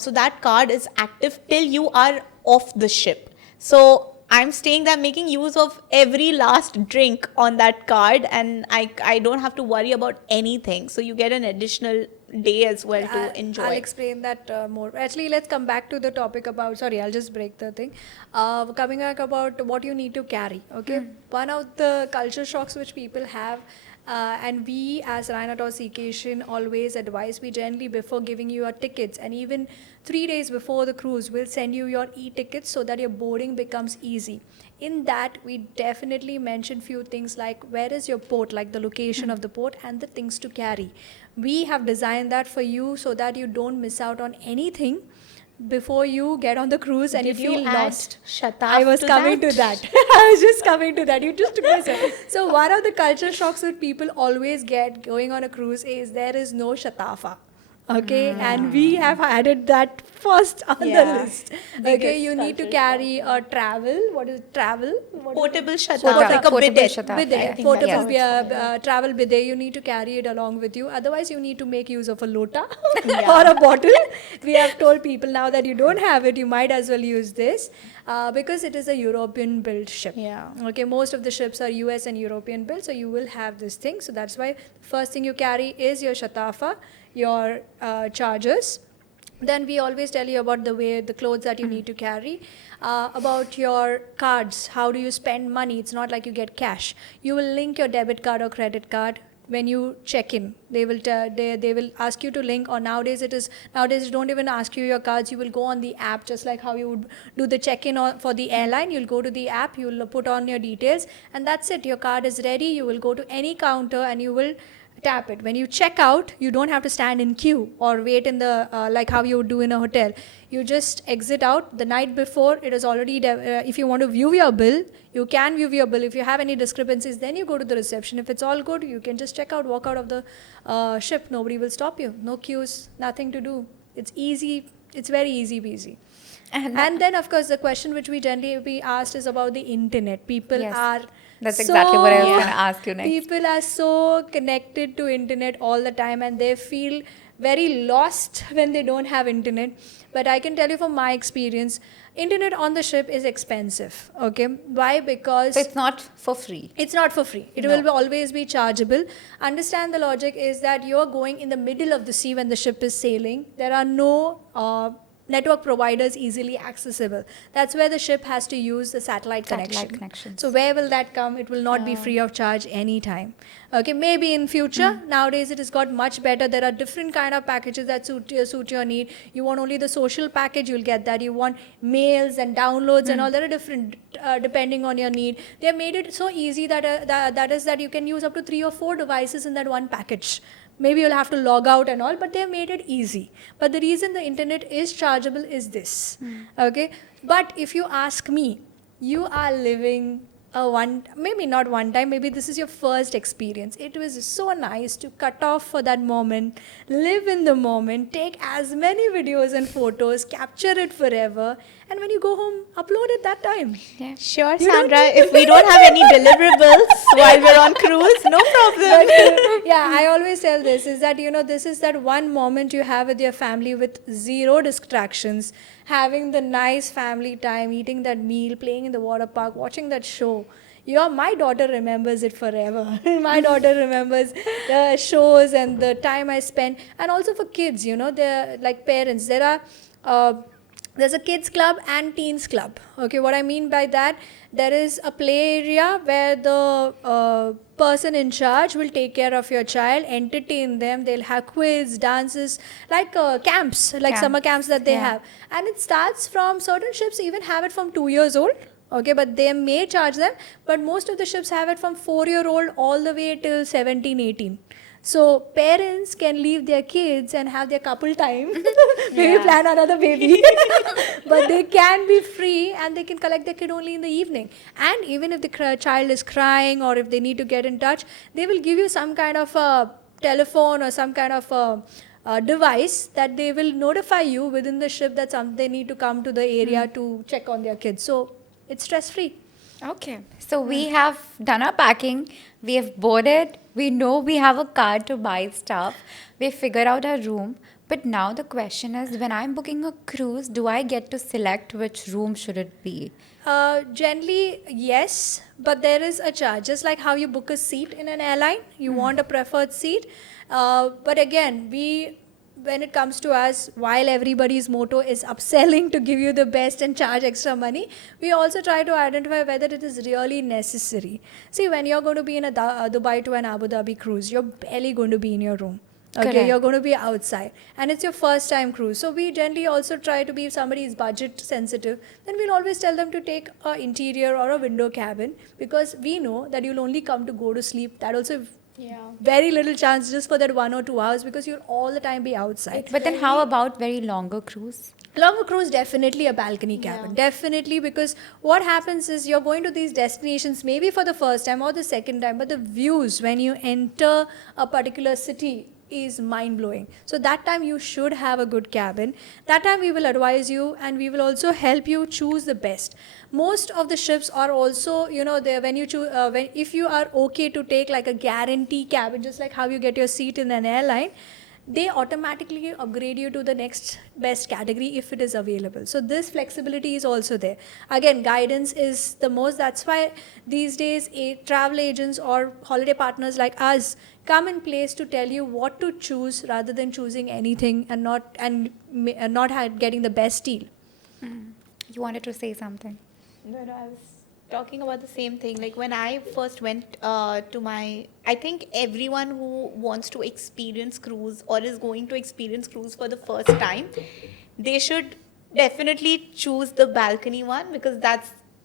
So that card is active till you are off the ship. So I'm staying there making use of every last drink on that card, and I don't have to worry about anything. So you get an additional day as well to enjoy. I'll explain that more. Actually, let's come back to the topic about. Sorry, I'll just break the thing. Coming back about what you need to carry. Okay, one of the culture shocks which people have. And we as Rayna Tours Seacation always advise, we generally before giving you your tickets and even 3 days before the cruise we'll send you your e-tickets so that your boarding becomes easy. In that we definitely mention few things like where is your port, like the location of the port and the things to carry. We have designed that for you so that you don't miss out on anything before you get on the cruise and Did you feel you add lost. shattaf I was to coming that? to that. I was just coming to that. You just took my side. So one of the culture shocks that people always get going on a cruise is there is no shatafa. Okay, and we have added that first on the Yeah. list. Okay, you need to carry a travel. What is travel? Portable shattaf, Portable- like a portable bidet. shattaf. I Bidet, think portable that's how it's travel bidet. You need to carry it along with you. Otherwise, you need to make use of a lota or a bottle. We have told people now that you don't have it, you might as well use this because it is a European built ship. Yeah. Okay, most of the ships are US and European built, so you will have this thing. So that's why first thing you carry is your shatafa, your chargers. Then we always tell you about the clothes that you need to carry, about your cards. How do you spend money? It's not like you get cash. You will link your debit card or credit card when you check in. They will ask you to link, or nowadays you don't even ask you your cards. You will go on the app, just like how you would do the check-in for the airline. You'll go to the app, you'll put on your details, and that's it. Your card is ready. You will go to any counter and you will tap it. When you check out, you don't have to stand in queue or wait in the like how you would do in a hotel. You just exit out the night before. It is already if you want to view your bill, you can view your bill. If you have any discrepancies, then you go to the reception. If it's all good, you can just check out, walk out of the ship. Nobody will stop you. No queues, nothing to do. It's easy. It's very easy peasy. And then, of course, the question which we generally be asked is about the internet. People Yes. are That's exactly what I was so- going to ask you next. People are so connected to internet all the time, and they feel very lost when they don't have internet. But I can tell you from my experience, internet on the ship is expensive. Okay, why? Because So it's not for free. it's not for free. It will always be chargeable. Understand the logic is that you're going in the middle of the sea when the ship is sailing. There are no network providers easily accessible. That's where the ship has to use the satellite connection. So where will that come? It will not be free of charge anytime. Okay, maybe in future. Nowadays it has got much better. There are different kind of packages that suit your need. You want only the social package, you'll get that. You want mails and downloads and all. There are different depending on your need. They have made it so easy that you can use up to 3 or 4 devices in that one package. Maybe you'll have to log out and all, but they've made it easy. But the reason the internet is chargeable is this. Okay? But if you ask me, you are living a maybe not one time, maybe this is your first experience. It was so nice to cut off for that moment, live in the moment, take as many videos and photos, capture it forever, and when you go home, upload it that time. Yeah. Sure, You don't Sandra. need- If we don't have any deliverables while we're on cruise, no problem. Yeah, I always tell this is that, this is that one moment you have with your family with zero distractions, having the nice family time, eating that meal, playing in the water park, watching that show. My daughter remembers it forever. My daughter remembers the shows and the time I spent. And also for kids, they're like parents. There's a kids club and teens club. Okay, what I mean by that, there is a play area where the person in charge will take care of your child, entertain them. They'll have quiz, dances, like camps, like summer camps that they yeah. have. And it starts from certain ships even have it from 2 years old. Okay, but they may charge them, but most of the ships have it from 4-year-old all the way till 17, 18. So parents can leave their kids and have their couple time, maybe plan another baby, but they can be free and they can collect their kid only in the evening. And even if the child is crying or if they need to get in touch, they will give you some kind of a telephone or some kind of a device that they will notify you within the ship that they need to come to the area to check on their kids. So it's stress free. Okay. So we have done our packing, we have boarded, we know we have a car to buy stuff, we figured out our room. But now the question is, when I'm booking a cruise, do I get to select which room should it be? Generally, yes, but there is a charge. Just like how you book a seat in an airline, you want a preferred seat. But again, when it comes to us, while everybody's motto is upselling to give you the best and charge extra money, we also try to identify whether it is really necessary. See, when you're going to be in a Dubai to an Abu Dhabi cruise, you're barely going to be in your room. Okay, Correct. you're going to be outside and it's your first time cruise. So we generally also try to be, if somebody is budget sensitive, then we'll always tell them to take an interior or a window cabin, because we know that you'll only come to go to sleep. That also very little chance just for that 1 or 2 hours, because you'll all the time be outside. But then how about very longer cruise? Longer cruise, definitely a balcony cabin. Definitely, because what happens is you're going to these destinations maybe for the first time or the second time, but the views when you enter a particular city is mind-blowing. So that time you should have a good cabin. That time we will advise you and we will also help you choose the best. Most of the ships are also, there when you choose, if you are okay to take like a guarantee cabin, just like how you get your seat in an airline, they automatically upgrade you to the next best category if it is available. So this flexibility is also there. Again, guidance is the most. That's why these days travel agents or holiday partners like us come in place to tell you what to choose rather than choosing anything and not getting the best deal. You wanted to say something? No, I was talking about the same thing. Like when I first went I think everyone who wants to experience cruise or is going to experience cruise for the first time, they should definitely choose the balcony one, because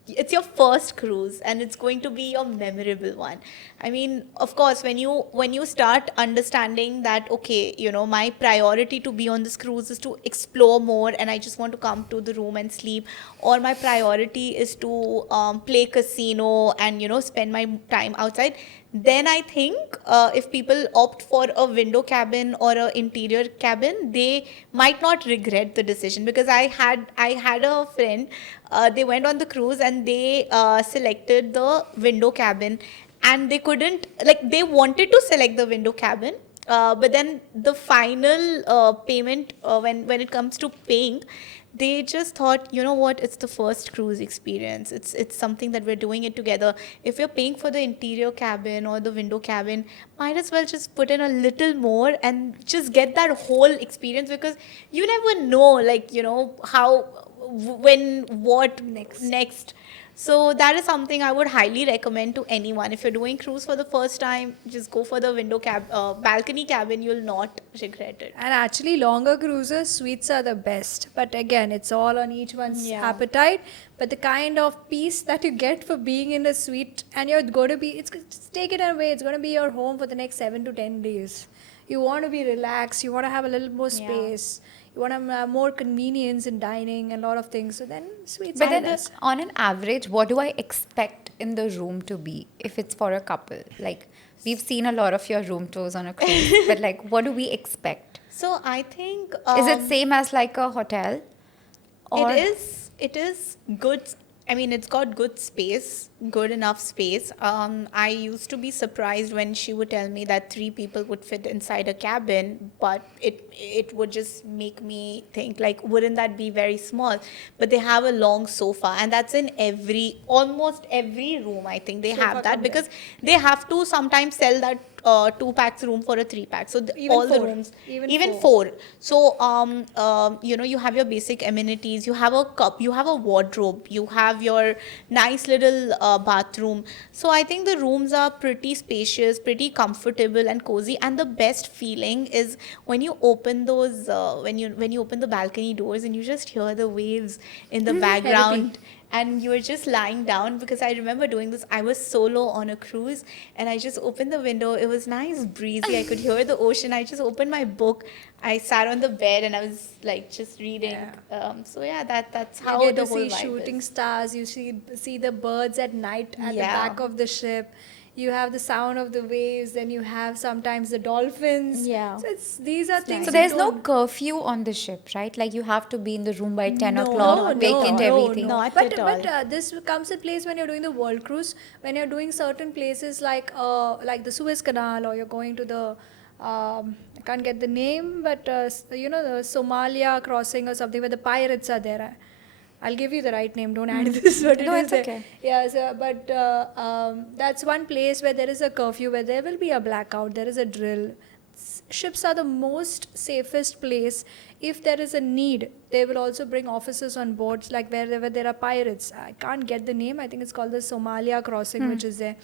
it's your first cruise and it's going to be your memorable one. I mean, of course, when you start understanding that, okay, my priority to be on this cruise is to explore more and I just want to come to the room and sleep, or my priority is to play casino and spend my time outside, then I think if people opt for a window cabin or an interior cabin, they might not regret the decision. Because I had a friend, they went on the cruise and they selected the window cabin, and they couldn't, like, they wanted to select the window cabin, but then the final payment, when it comes to paying, they just thought, what, it's the first cruise experience, it's something that we're doing it together. If you're paying for the interior cabin or the window cabin, might as well just put in a little more and just get that whole experience, because you never know, like, how, when, what next. So that is something I would highly recommend to anyone. If you're doing cruise for the first time, just go for the balcony cabin. You'll not regret it. And actually, longer cruises, suites are the best. But again, it's all on each one's appetite. But the kind of peace that you get for being in a suite, and you're going to be, take it away, it's going to be your home for the next 7 to 10 days. You want to be relaxed, you want to have a little more Yeah. space, you want to have more convenience in dining and a lot of things. So then suites But are then, best. on an average, what do I expect in the room to be if it's for a couple? Like, we've seen a lot of your room tours on a cruise, but like, what do we expect? So I think Is it same as like a hotel? Or it is good. I mean, it's got good space, good enough space. I used to be surprised when she would tell me that 3 people would fit inside a cabin, but it would just make me think like, wouldn't that be very small? But they have a long sofa, and that's in almost every room. I think they Sofa have that come because they have to sometimes sell that 2 packs room for a 3 pack. So Even all the four. rooms, Even even four. 4. So you have your basic amenities. You have a cup. You have a wardrobe. You have your nice little bathroom. So I think the rooms are pretty spacious, pretty comfortable and cozy. And the best feeling is when you open those when you open the balcony doors and you just hear the waves in the background. And you were just lying down, because I remember doing this. I was solo on a cruise, and I just opened the window. It was nice, breezy. I could hear the ocean. I just opened my book. I sat on the bed and I was like just reading. Yeah. So yeah, that's You how get the to whole see vibe shooting is. stars. You see the birds at night at the Yeah. back of the ship. You have the sound of the waves. Then you have sometimes the dolphins. Yeah. So these are It's things so nice. you there's no don't. curfew on the ship, right? Like you have to be in the room by 10 No, o'clock, No, not at no, vacant all. no, everything. no. Not But at all. this comes in place when you're doing the world cruise. When you're doing certain places like the Suez Canal, or you're going to the I can't get the name, but the Somalia crossing or something where the pirates are there. I'll give you the right name. Don't add this, but it No, is it's there. okay. Yeah, so, but that's one place where there is a curfew, where there will be a blackout. There is a drill. Ships are the most safest place. If there is a need, they will also bring officers on boards, like wherever there are pirates. I can't get the name. I think it's called the Somalia crossing, which is there.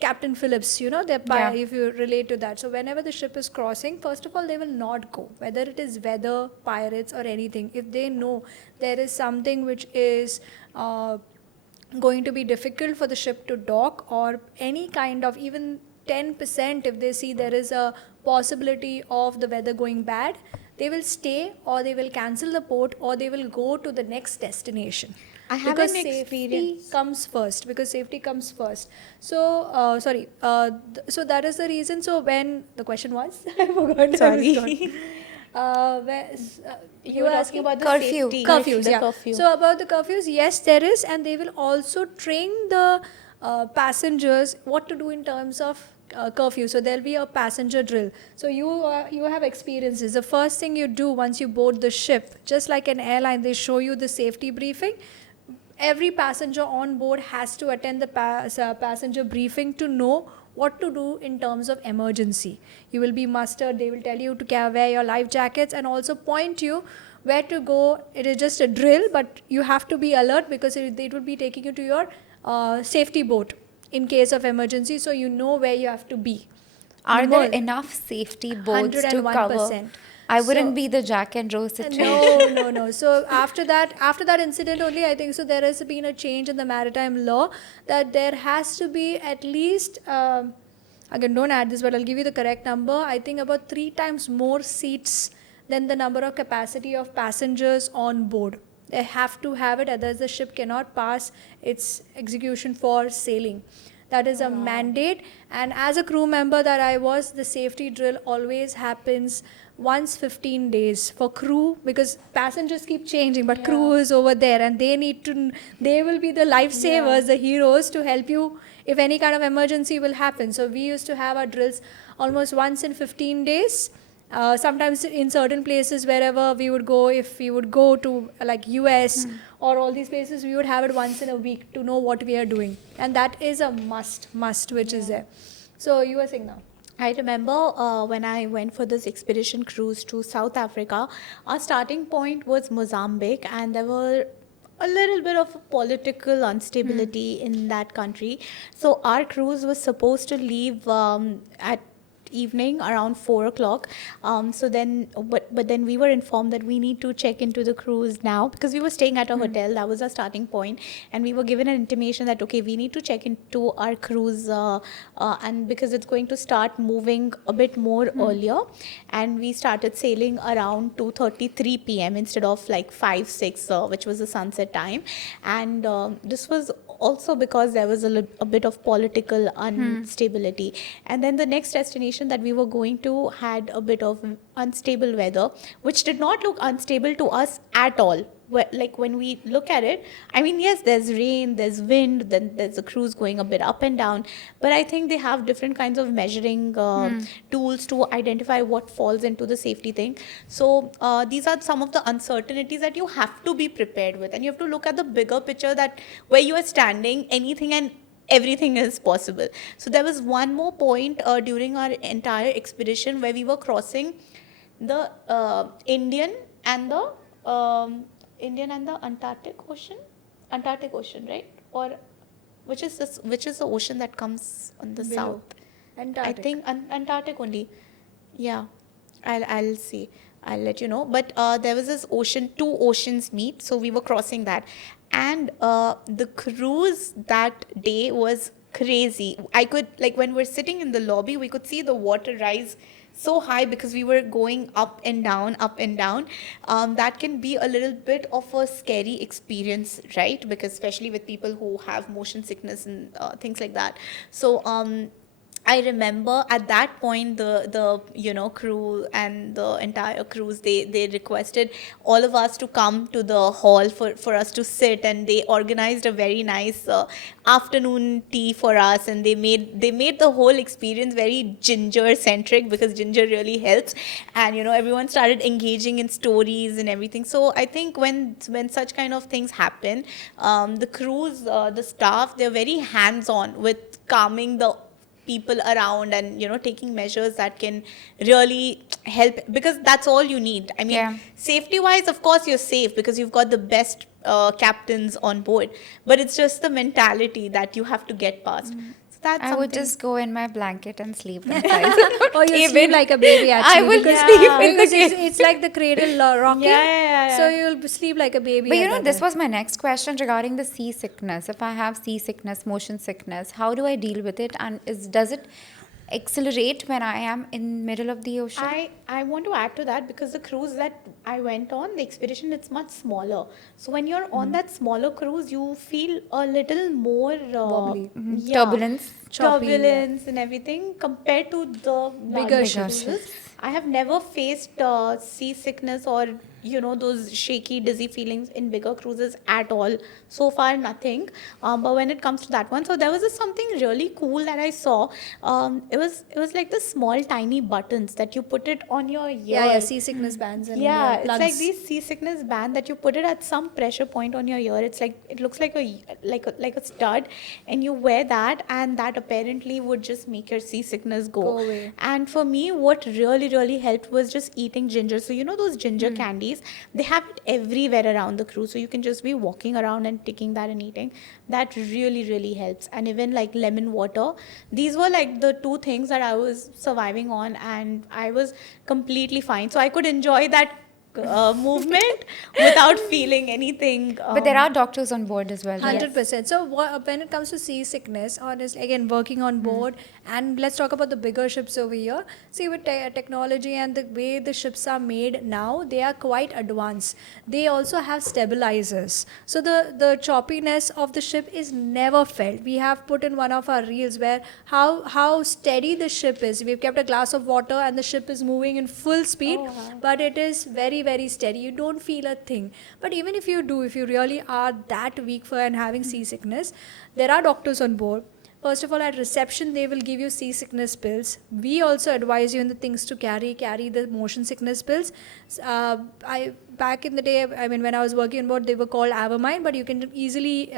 Captain Phillips, Yeah. if you relate to that. So whenever the ship is crossing, first of all, they will not go, whether it is weather, pirates, or anything. If they know there is something which is going to be difficult for the ship to dock, or any kind of even 10%, if they see there is a possibility of the weather going bad, they will stay, or they will cancel the port, or they will go to the next destination. I have Because an safety experience. comes first. So sorry, so that is the reason. So when the question was, I forgot. I was Sorry. gone. You were talking about the Curfew. safety. Curfews, The yeah. curfew. So about the curfews, yes, there is, and they will also train the passengers what to do in terms of curfew. So there'll be a passenger drill. So you have experiences. The first thing you do once you board the ship, just like an airline, they show you the safety briefing. Every passenger on board has to attend the passenger briefing to know what to do in terms of emergency. You will be mustered. They will tell you to wear your life jackets, and also point you where to go. It is just a drill, but you have to be alert, because it will be taking you to your safety boat in case of emergency, so you know where you have to be. Are there More. enough safety boats to cover? 101%. I wouldn't So- be the Jack and Rose situation. No. So after that incident only, I think so, there has been a change in the maritime law, that there has to be at least, again, don't add this, but I'll give you the correct number. I think about 3 times more seats than the number of capacity of passengers on board. They have to have it, otherwise the ship cannot pass its execution for sailing. That is a mandate. And as a crew member that I was, the safety drill always happens once 15 days for crew, because passengers keep changing, but crew is over there, and they will be the lifesavers, the heroes, to help you if any kind of emergency will happen. So we used to have our drills almost once in 15 days. Sometimes in certain places, wherever we would go, if we would go to like US or all these places, we would have it once in a week to know what we are doing, and that is a must which is there. So you were saying now. I remember when I went for this expedition cruise to South Africa, our starting point was Mozambique, and there were a little bit of political instability in that country. So our cruise was supposed to leave at evening around 4 o'clock. So then, but then we were informed that we need to check into the cruise now because we were staying at a hotel. That was our starting point, and we were given an intimation that okay, we need to check into our cruise, and because it's going to start moving a bit more earlier, and we started sailing around 2:33 p.m. instead of like 5-6, which was the sunset time, and this was also because there was a bit of political instability. And then the next destination that we were going to had a bit of unstable weather, which did not look unstable to us at all. Like when we look at it, I mean, yes, there's rain, there's wind, then there's a cruise going a bit up and down, but I think they have different kinds of measuring tools to identify what falls into the safety thing. So these are some of the uncertainties that you have to be prepared with, and you have to look at the bigger picture, that where you are standing, anything and everything is possible. So there was one more point during our entire expedition where we were crossing the Indian and the Antarctic Ocean, right? Or which is the ocean that comes on the Below. south? Antarctic. I think Antarctic only. Yeah, I'll see. I'll let you know. But there was this ocean, two oceans meet, so we were crossing that, and the cruise that day was crazy. I could, like, when we're sitting in the lobby, we could see the water rise so high because we were going up and down, up and down. That can be a little bit of a scary experience, right? Because especially with people who have motion sickness and things like that. So I remember at that point the crew and the entire cruise, they requested all of us to come to the hall for us to sit, and they organized a very nice afternoon tea for us, and they made the whole experience very ginger centric because ginger really helps, and everyone started engaging in stories and everything. So I think when such kind of things happen, the cruise, the staff, they're very hands on with calming the people around, and taking measures that can really help, because that's all you need. I mean, Yeah. safety wise, of course you're safe because you've got the best captains on board, but it's just the mentality that you have to get past. So that's I would something. just go in my blanket and sleep inside. Or you Even- sleep like a baby actually. I will because, sleep in the because cave. it's like the cradle rocking. Yeah. So you'll sleep like a baby. But at that this time. was my next question regarding the seasickness. If I have seasickness, motion sickness, how do I deal with it? And does it accelerate when I am in middle of the ocean? I want to add to that because the cruise that I went on, the expedition, it's much smaller. So when you're on that smaller cruise, you feel a little more Wobbly. Turbulence. Choppy, yeah. turbulence and everything compared to the Bigger larger ships. cruises. I have never faced seasickness or those shaky, dizzy feelings in bigger cruises at all. So far, nothing. But when it comes to that one, so there was something really cool that I saw. It was like the small tiny buttons that you put it on your ear. Yeah, seasickness bands and Yeah, it's plugs. like these seasickness band that you put it at some pressure point on your ear. It's like, it looks like a stud, and you wear that, and that apparently would just make your seasickness Go away. And for me, what really helped was just eating ginger. So those ginger candies, they have it everywhere around the cruise. So you can just be walking around and taking that and eating. That really helps. And even like lemon water. These were like the two things that I was surviving on, and I was completely fine. So I could enjoy that movement without feeling anything. But there are doctors on board as well. right? 100%. So when it comes to seasickness, honestly, again, working on board, and let's talk about the bigger ships over here. See, with technology and the way the ships are made now, they are quite advanced. They also have stabilizers. So the choppiness of the ship is never felt. We have put in one of our reels where how steady the ship is. We've kept a glass of water and the ship is moving in full speed, but it is very steady. You don't feel a thing. But even if you really are that weak for and having seasickness, there are doctors on board. First of all, at reception, they will give you seasickness pills. We also advise you in the things to carry the motion sickness pills. Back in the day, I mean, when I was working on board, they were called Avamine, but you can easily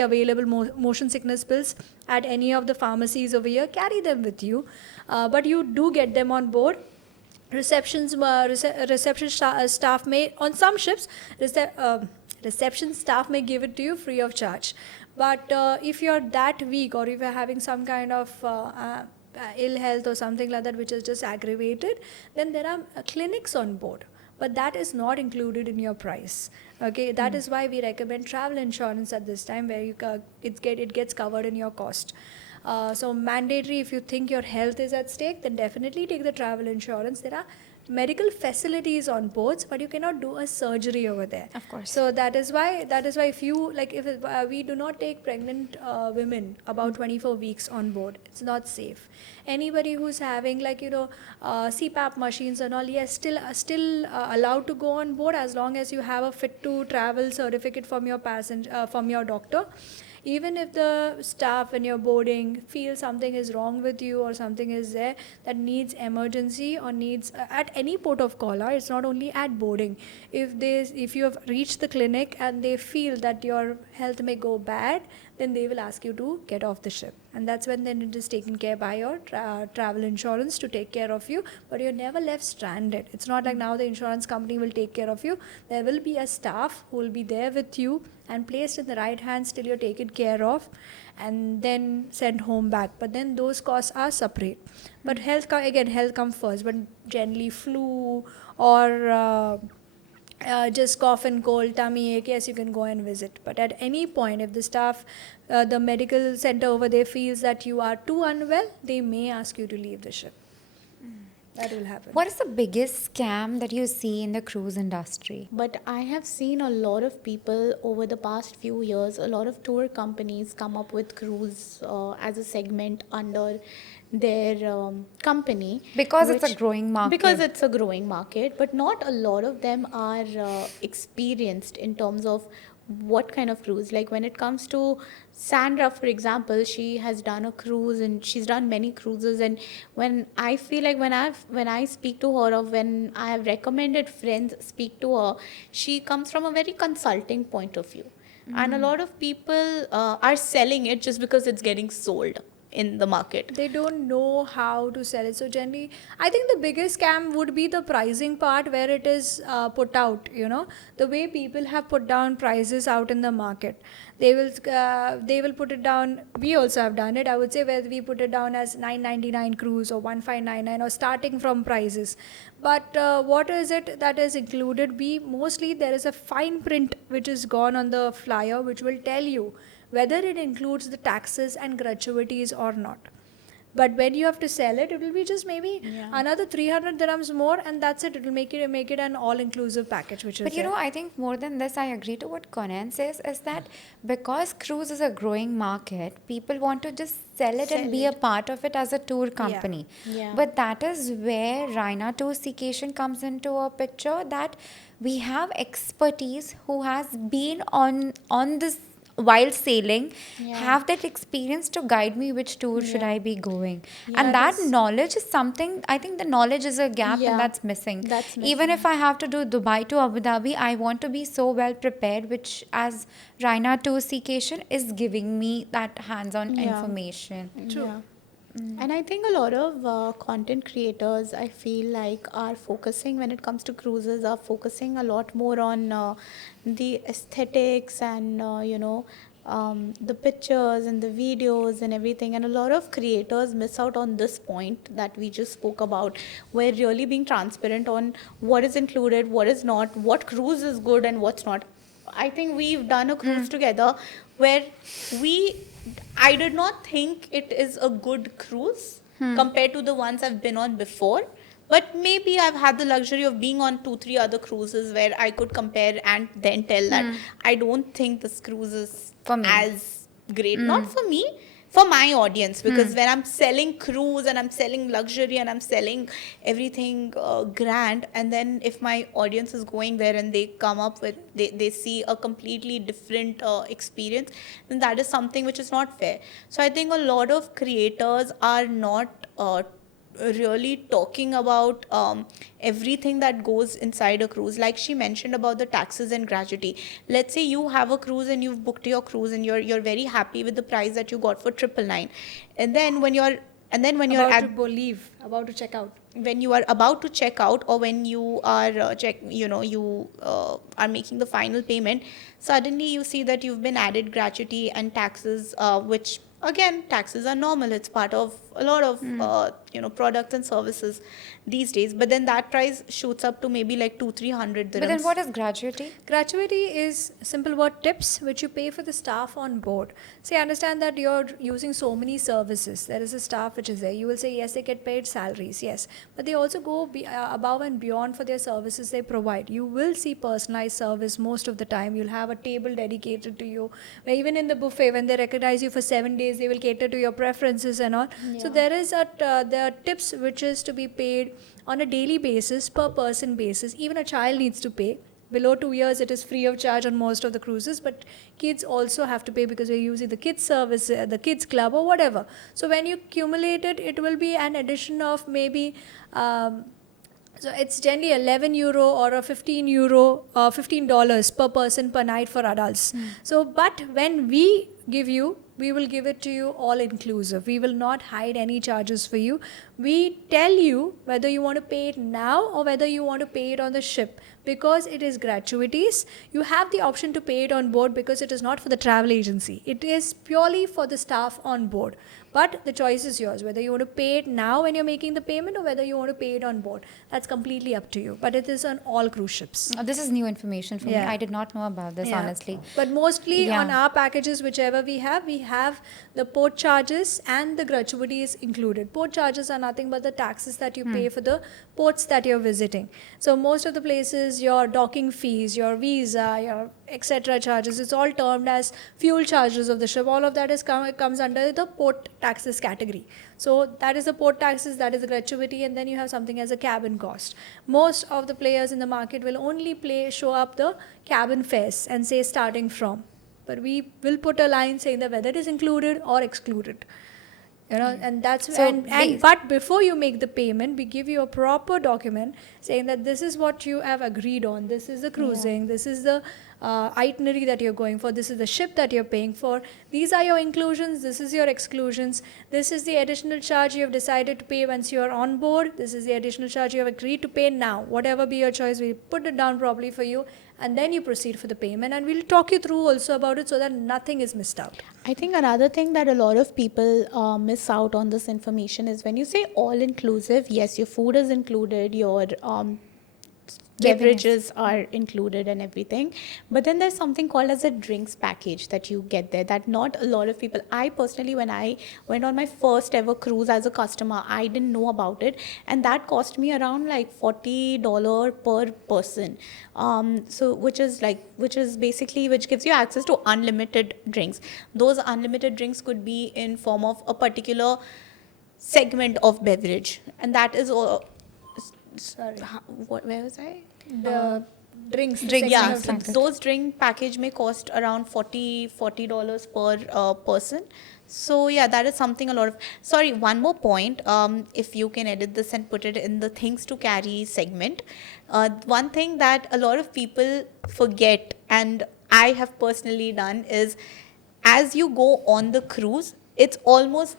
available motion sickness pills at any of the pharmacies over here. Carry them with you, but you do get them on board. Reception staff may, on some ships, reception staff may give it to you free of charge. But if you're that weak, or if you're having some kind of ill health or something like that which is just aggravated, then there are clinics on board, but that is not included in your price. Okay, that is why we recommend travel insurance at this time, where it gets covered in your cost. So mandatory, if you think your health is at stake, then definitely take the travel insurance. There are medical facilities on boards, but you cannot do a surgery over there. Of course. So that is why if you like, if we do not take pregnant women about 24 weeks on board. It's not safe. Anybody who's having like CPAP machines and all, yes, still allowed to go on board, as long as you have a fit to travel certificate from your passenger from your doctor. Even if the staff when you're boarding feel something is wrong with you, or something is there that needs emergency, or needs at any port of call, it's not only at boarding. If you have reached the clinic and they feel that your health may go bad, then they will ask you to get off the ship, and that's when then it is taken care by your travel insurance to take care of you. But you're never left stranded. It's not like now the insurance company will take care of you. There will be a staff who will be there with you and placed in the right hands till you're taken care of, and then sent home back. But then those costs are separate. But health comes first. But generally flu or just cough and cold, tummy ache, yes, you can go and visit. But at any point, if the staff, the medical center over there feels that you are too unwell, they may ask you to leave the ship. That will happen. What is the biggest scam that you see in the cruise industry? But I have seen a lot of people over the past few years, a lot of tour companies come up with cruise as a segment under their company. Because it's a growing market. Because it's a growing market, but not a lot of them are experienced in terms of what kind of cruise. Like when it comes to Sandra, for example, she has done a cruise and she's done many cruises. And when I feel like when I speak to her, or when I have recommended friends speak to her, she comes from a very consulting point of view. And a lot of people are selling it just because it's getting sold in the market. They don't know how to sell it. So generally, I think the biggest scam would be the pricing part, where it is put out. The way people have put down prices out in the market. They will put it down. We also have done it, I would say, where we put it down as 999 cruise or 1599, or starting from prices. But what is it that is included? Mostly there is a fine print which is gone on the flyer, which will tell you whether it includes the taxes and gratuities or not. But when you have to sell it, it will be just maybe another 300 dirhams more, and that's it. It will make it an all-inclusive package, which is But I think more than this, I agree to what Kaunain says, is that because cruise is a growing market, people want to just sell it and be a part of it as a tour company. Yeah. But that is where Rayna Tours Seacation comes into a picture, that we have expertise who has been on this while sailing, have that experience to guide me which tour should I be going. And that knowledge is something, I think the knowledge is a gap, and that's missing. Even if I have to do Dubai to Abu Dhabi, I want to be so well prepared, which as Rayna Tours Seacation is giving me that hands-on information. True. Yeah. And I think a lot of content creators, I feel like, are focusing, when it comes to cruises, are focusing a lot more on the aesthetics and, the pictures and the videos and everything. And a lot of creators miss out on this point that we just spoke about, where really being transparent on what is included, what is not, what cruise is good and what's not. I think we've done a cruise together where I did not think it is a good cruise compared to the ones I've been on before. But maybe I've had the luxury of being on 2-3 other cruises where I could compare and then tell that I don't think this cruise is as great. Not for me, for my audience. Because when I'm selling cruise and I'm selling luxury and I'm selling everything grand, and then if my audience is going there and they come up with, they see a completely different experience, then that is something which is not fair. So I think a lot of creators are not really talking about everything that goes inside a cruise. Like she mentioned about the taxes and gratuity. Let's say you have a cruise and you've booked your cruise and you're very happy with the price that you got for 999, and then when you're about to check out, when you are about to check out, or when you are are making the final payment, suddenly you see that you've been added gratuity and taxes, which again, taxes are normal. It's part of products and services these days. But then that price shoots up to maybe like 200-300 dirhams. But then what is gratuity? Gratuity is simple word tips which you pay for the staff on board. See, understand that you're using so many services. There is a staff which is there. You will say yes, they get paid salaries, yes, but they also go above and beyond for their services they provide. You will see personalized service most of the time. You'll have a table dedicated to you. Where even in the buffet, when they recognize you for 7 days, they will cater to your preferences and all. So there is there are tips which is to be paid on a daily basis, per person basis. Even a child needs to pay. Below 2 years, it is free of charge on most of the cruises, but kids also have to pay because we're using the kids service, the kids club or whatever. So when you accumulate it, it will be an addition of maybe so it's generally €11 or a €15, $15 per person per night for adults. So, but when we give you, we will give it to you all inclusive. We will not hide any charges for you. We tell you whether you want to pay it now or whether you want to pay it on the ship. Because it is gratuities, you have the option to pay it on board because it is not for the travel agency. It is purely for the staff on board. But the choice is yours, whether you want to pay it now when you're making the payment or whether you want to pay it on board. That's completely up to you. But it is on all cruise ships. This is new information for me. I did not know about this, honestly. But mostly on our packages, whichever we have the port charges and the gratuities included. Port charges are nothing but the taxes that you pay for the ports that you're visiting. So most of the places, your docking fees, your visa, your etc. charges, it's all termed as fuel charges of the ship. All of that comes under the port taxes category. So that is the port taxes, that is the gratuity, and then you have something as a cabin cost. Most of the players in the market will only show up the cabin fares and say starting from. But we will put a line saying that whether it is included or excluded. And that's So but before you make the payment, we give you a proper document saying that this is what you have agreed on. This is the cruising. This is the itinerary that you're going for. This is the ship that you're paying for. These are your inclusions. This is your exclusions. This is the additional charge you have decided to pay once you are on board. This is the additional charge you have agreed to pay now. Whatever be your choice, we'll put it down properly for you. And then you proceed for the payment, and we'll talk you through also about it so that nothing is missed out. I think another thing that a lot of people miss out on this information is when you say all inclusive, yes, your food is included, your beverages are included and everything, but then there's something called as a drinks package that you get there that not a lot of people. I personally, when I went on my first ever cruise as a customer, I didn't know about it, and that cost me around like $40 per person. So which is basically which gives you access to unlimited drinks. Those unlimited drinks could be in form of a particular segment of beverage, and that is all. Sorry. Where was I? The drinks. Yeah, so those drink package may cost around $40 per person. So yeah, that is something a lot of. Sorry, one more point. If you can edit this and put it in the things to carry segment, one thing that a lot of people forget, and I have personally done, is as you go on the cruise, it's almost.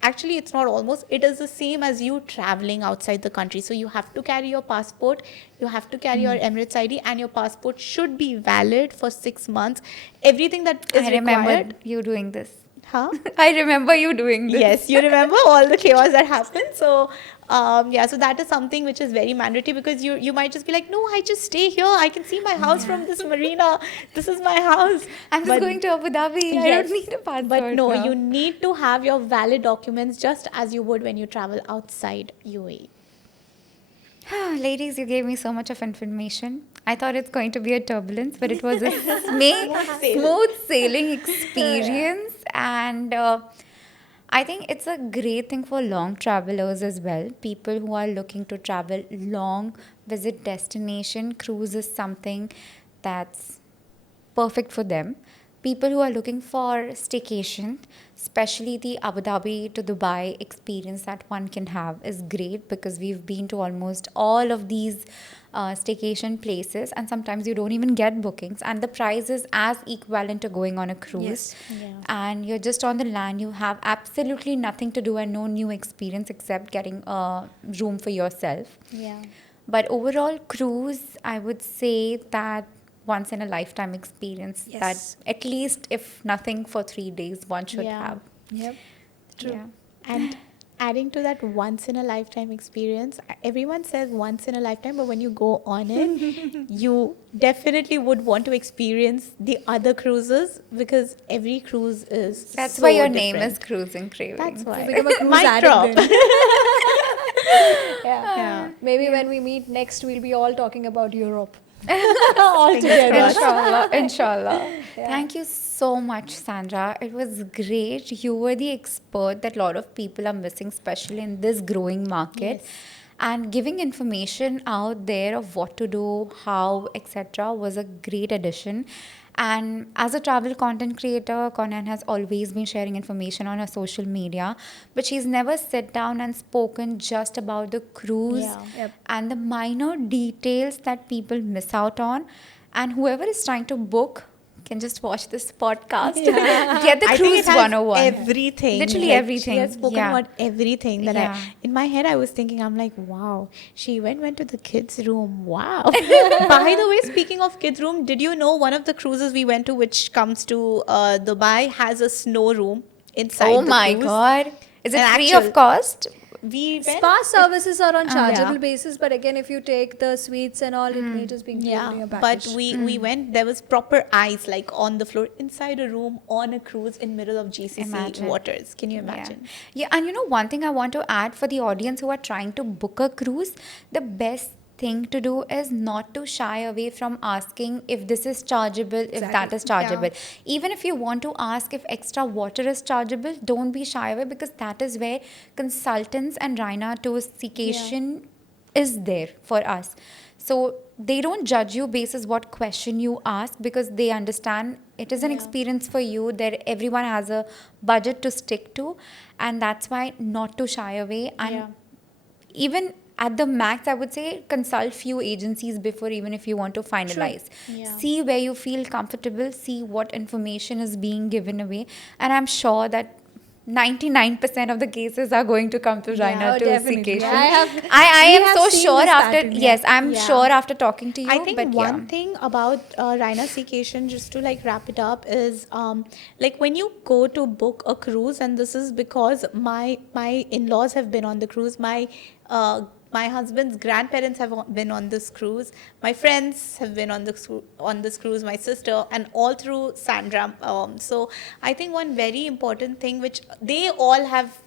Actually, it's not almost. It is the same as you traveling outside the country. So you have to carry your passport, you have to carry your Emirates ID, and your passport should be valid for 6 months. Everything that is required. I remember you doing this. Huh? I remember you doing this. Yes, you remember all the chaos that happened. So, so that is something which is very mandatory, because you might just be like, no, I just stay here. I can see my house from this marina. This is my house. I'm just going to Abu Dhabi. I don't need a passport. But no, you need to have your valid documents just as you would when you travel outside UAE. Ladies, you gave me so much of information. I thought it's going to be a turbulence, but it was a smooth sailing experience. And I think it's a great thing for long travelers as well. People who are looking to travel long, visit destination, cruise is something that's perfect for them. People who are looking for staycation, especially the Abu Dhabi to Dubai experience that one can have, is great, because we've been to almost all of these staycation places, and sometimes you don't even get bookings, and the price is as equivalent to going on a cruise. And you're just on the land, you have absolutely nothing to do and no new experience except getting a room for yourself. But overall, cruise, I would say that once in a lifetime experience, that at least if nothing for 3 days one should have. True. And adding to that once in a lifetime experience, everyone says once in a lifetime, but when you go on it, you definitely would want to experience the other cruises because every cruise is That's so why your name different. is Cruising Cravings. That's why. You become a cruise Mic addict drop. then. Yeah. Yeah. Maybe when we meet next, we'll be all talking about Europe. All together. Inshallah, inshallah. Thank you so much, Sandra. It was great. You were the expert that a lot of people are missing, especially in this growing market. Yes. And giving information out there of what to do, how, etc., was a great addition. And as a travel content creator, Kaunain has always been sharing information on her social media, but she's never sit down and spoken just about the cruise Yeah. Yep. and the minor details that people miss out on. And whoever is trying to book can just watch this podcast. Get the I think cruise it has 101. everything. Literally Like, everything. She has spoken Yeah. about everything that Yeah. in my head I was thinking, I'm like, wow, she went to the kids' room. Wow. By the way, speaking of kids' room, did you know one of the cruises we went to, which comes to Dubai, has a snow room inside Oh the my cruise? God. Is it An free actual- of cost? We went. Spa services are on chargeable Yeah. basis, but again, if you take the suites and all, it may just be included in Yeah, your but package. we went. There was proper ice like on the floor inside a room on a cruise in middle of GCC Imagine. waters. Can you imagine? Yeah, and you know, one thing I want to add for the audience who are trying to book a cruise, the best thing to do is not to shy away from asking if this is chargeable, if that Exactly. is chargeable. Even if you want to ask if extra water is chargeable, don't be shy away because that is where consultants and Rayna Tours Seacation is there for us. So they don't judge you basis what question you ask because they understand it is an experience for you that everyone has a budget to stick to, and that's why not to shy away. And even at the max, I would say consult few agencies before, even if you want to finalize. Yeah. See where you feel comfortable, see what information is being given away, and I'm sure that 99% of the cases are going to come to Rayna oh, to definitely. Seacation. I I we am have so seen sure this after pattern, yes, I'm Yeah. sure after talking to you. I think but one thing about Rayna Seacation, just to like wrap it up, is like when you go to book a cruise, and this is because my in-laws have been on the cruise, my husband's grandparents have been on this cruise, my friends have been on this cruise, my sister, and all through Sandra. So I think one very important thing which they all have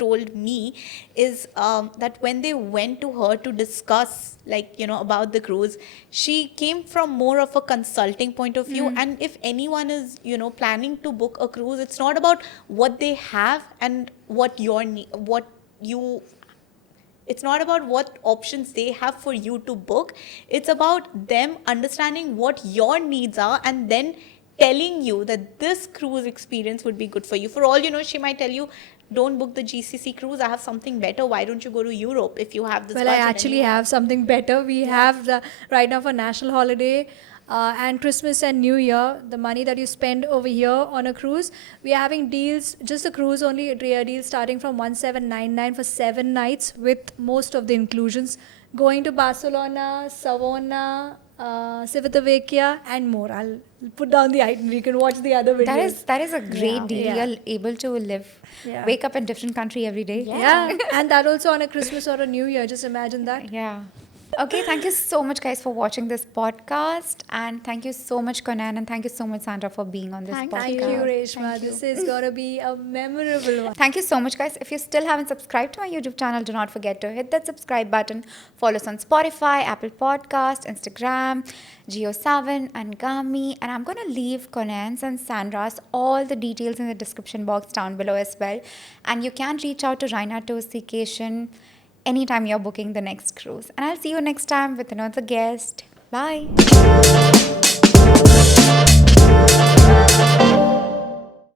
told me is that when they went to her to discuss about the cruise, she came from more of a consulting point of view. And if anyone is planning to book a cruise, it's not about what they have and it's not about what options they have for you to book. It's about them understanding what your needs are and then telling you that this cruise experience would be good for you. For all you know, she might tell you, don't book the GCC cruise. I have something better. Why don't you go to Europe if you have this Well, I budget? actually have something better. We have right now for national holiday and Christmas and New Year, the money that you spend over here on a cruise, we are having deals, just a cruise only, a deal starting from 1799 for 7 nights with most of the inclusions. Going to Barcelona, Savona, Civitavecchia and more. I'll put down the itinerary. You can watch the other videos. that is a great deal. Yeah. You're able to Yeah. wake up in different country every day. Yeah, and that also on a Christmas or a New Year. Just imagine that. Yeah. Okay, thank you so much, guys, for watching this podcast. And thank you so much, Kaunain, and thank you so much, Sandra, for being on this Thank podcast. Thank you, Reshma. This is going to be a memorable one. Thank you so much, guys. If you still haven't subscribed to my YouTube channel, do not forget to hit that subscribe button. Follow us on Spotify, Apple Podcast, Instagram, Geo7, and Gami. And I'm going to leave Kaunain's and Sandra's all the details in the description box down below as well. And you can reach out to Rayna Tours Seacation anytime you're booking the next cruise. And I'll see you next time with another guest. Bye.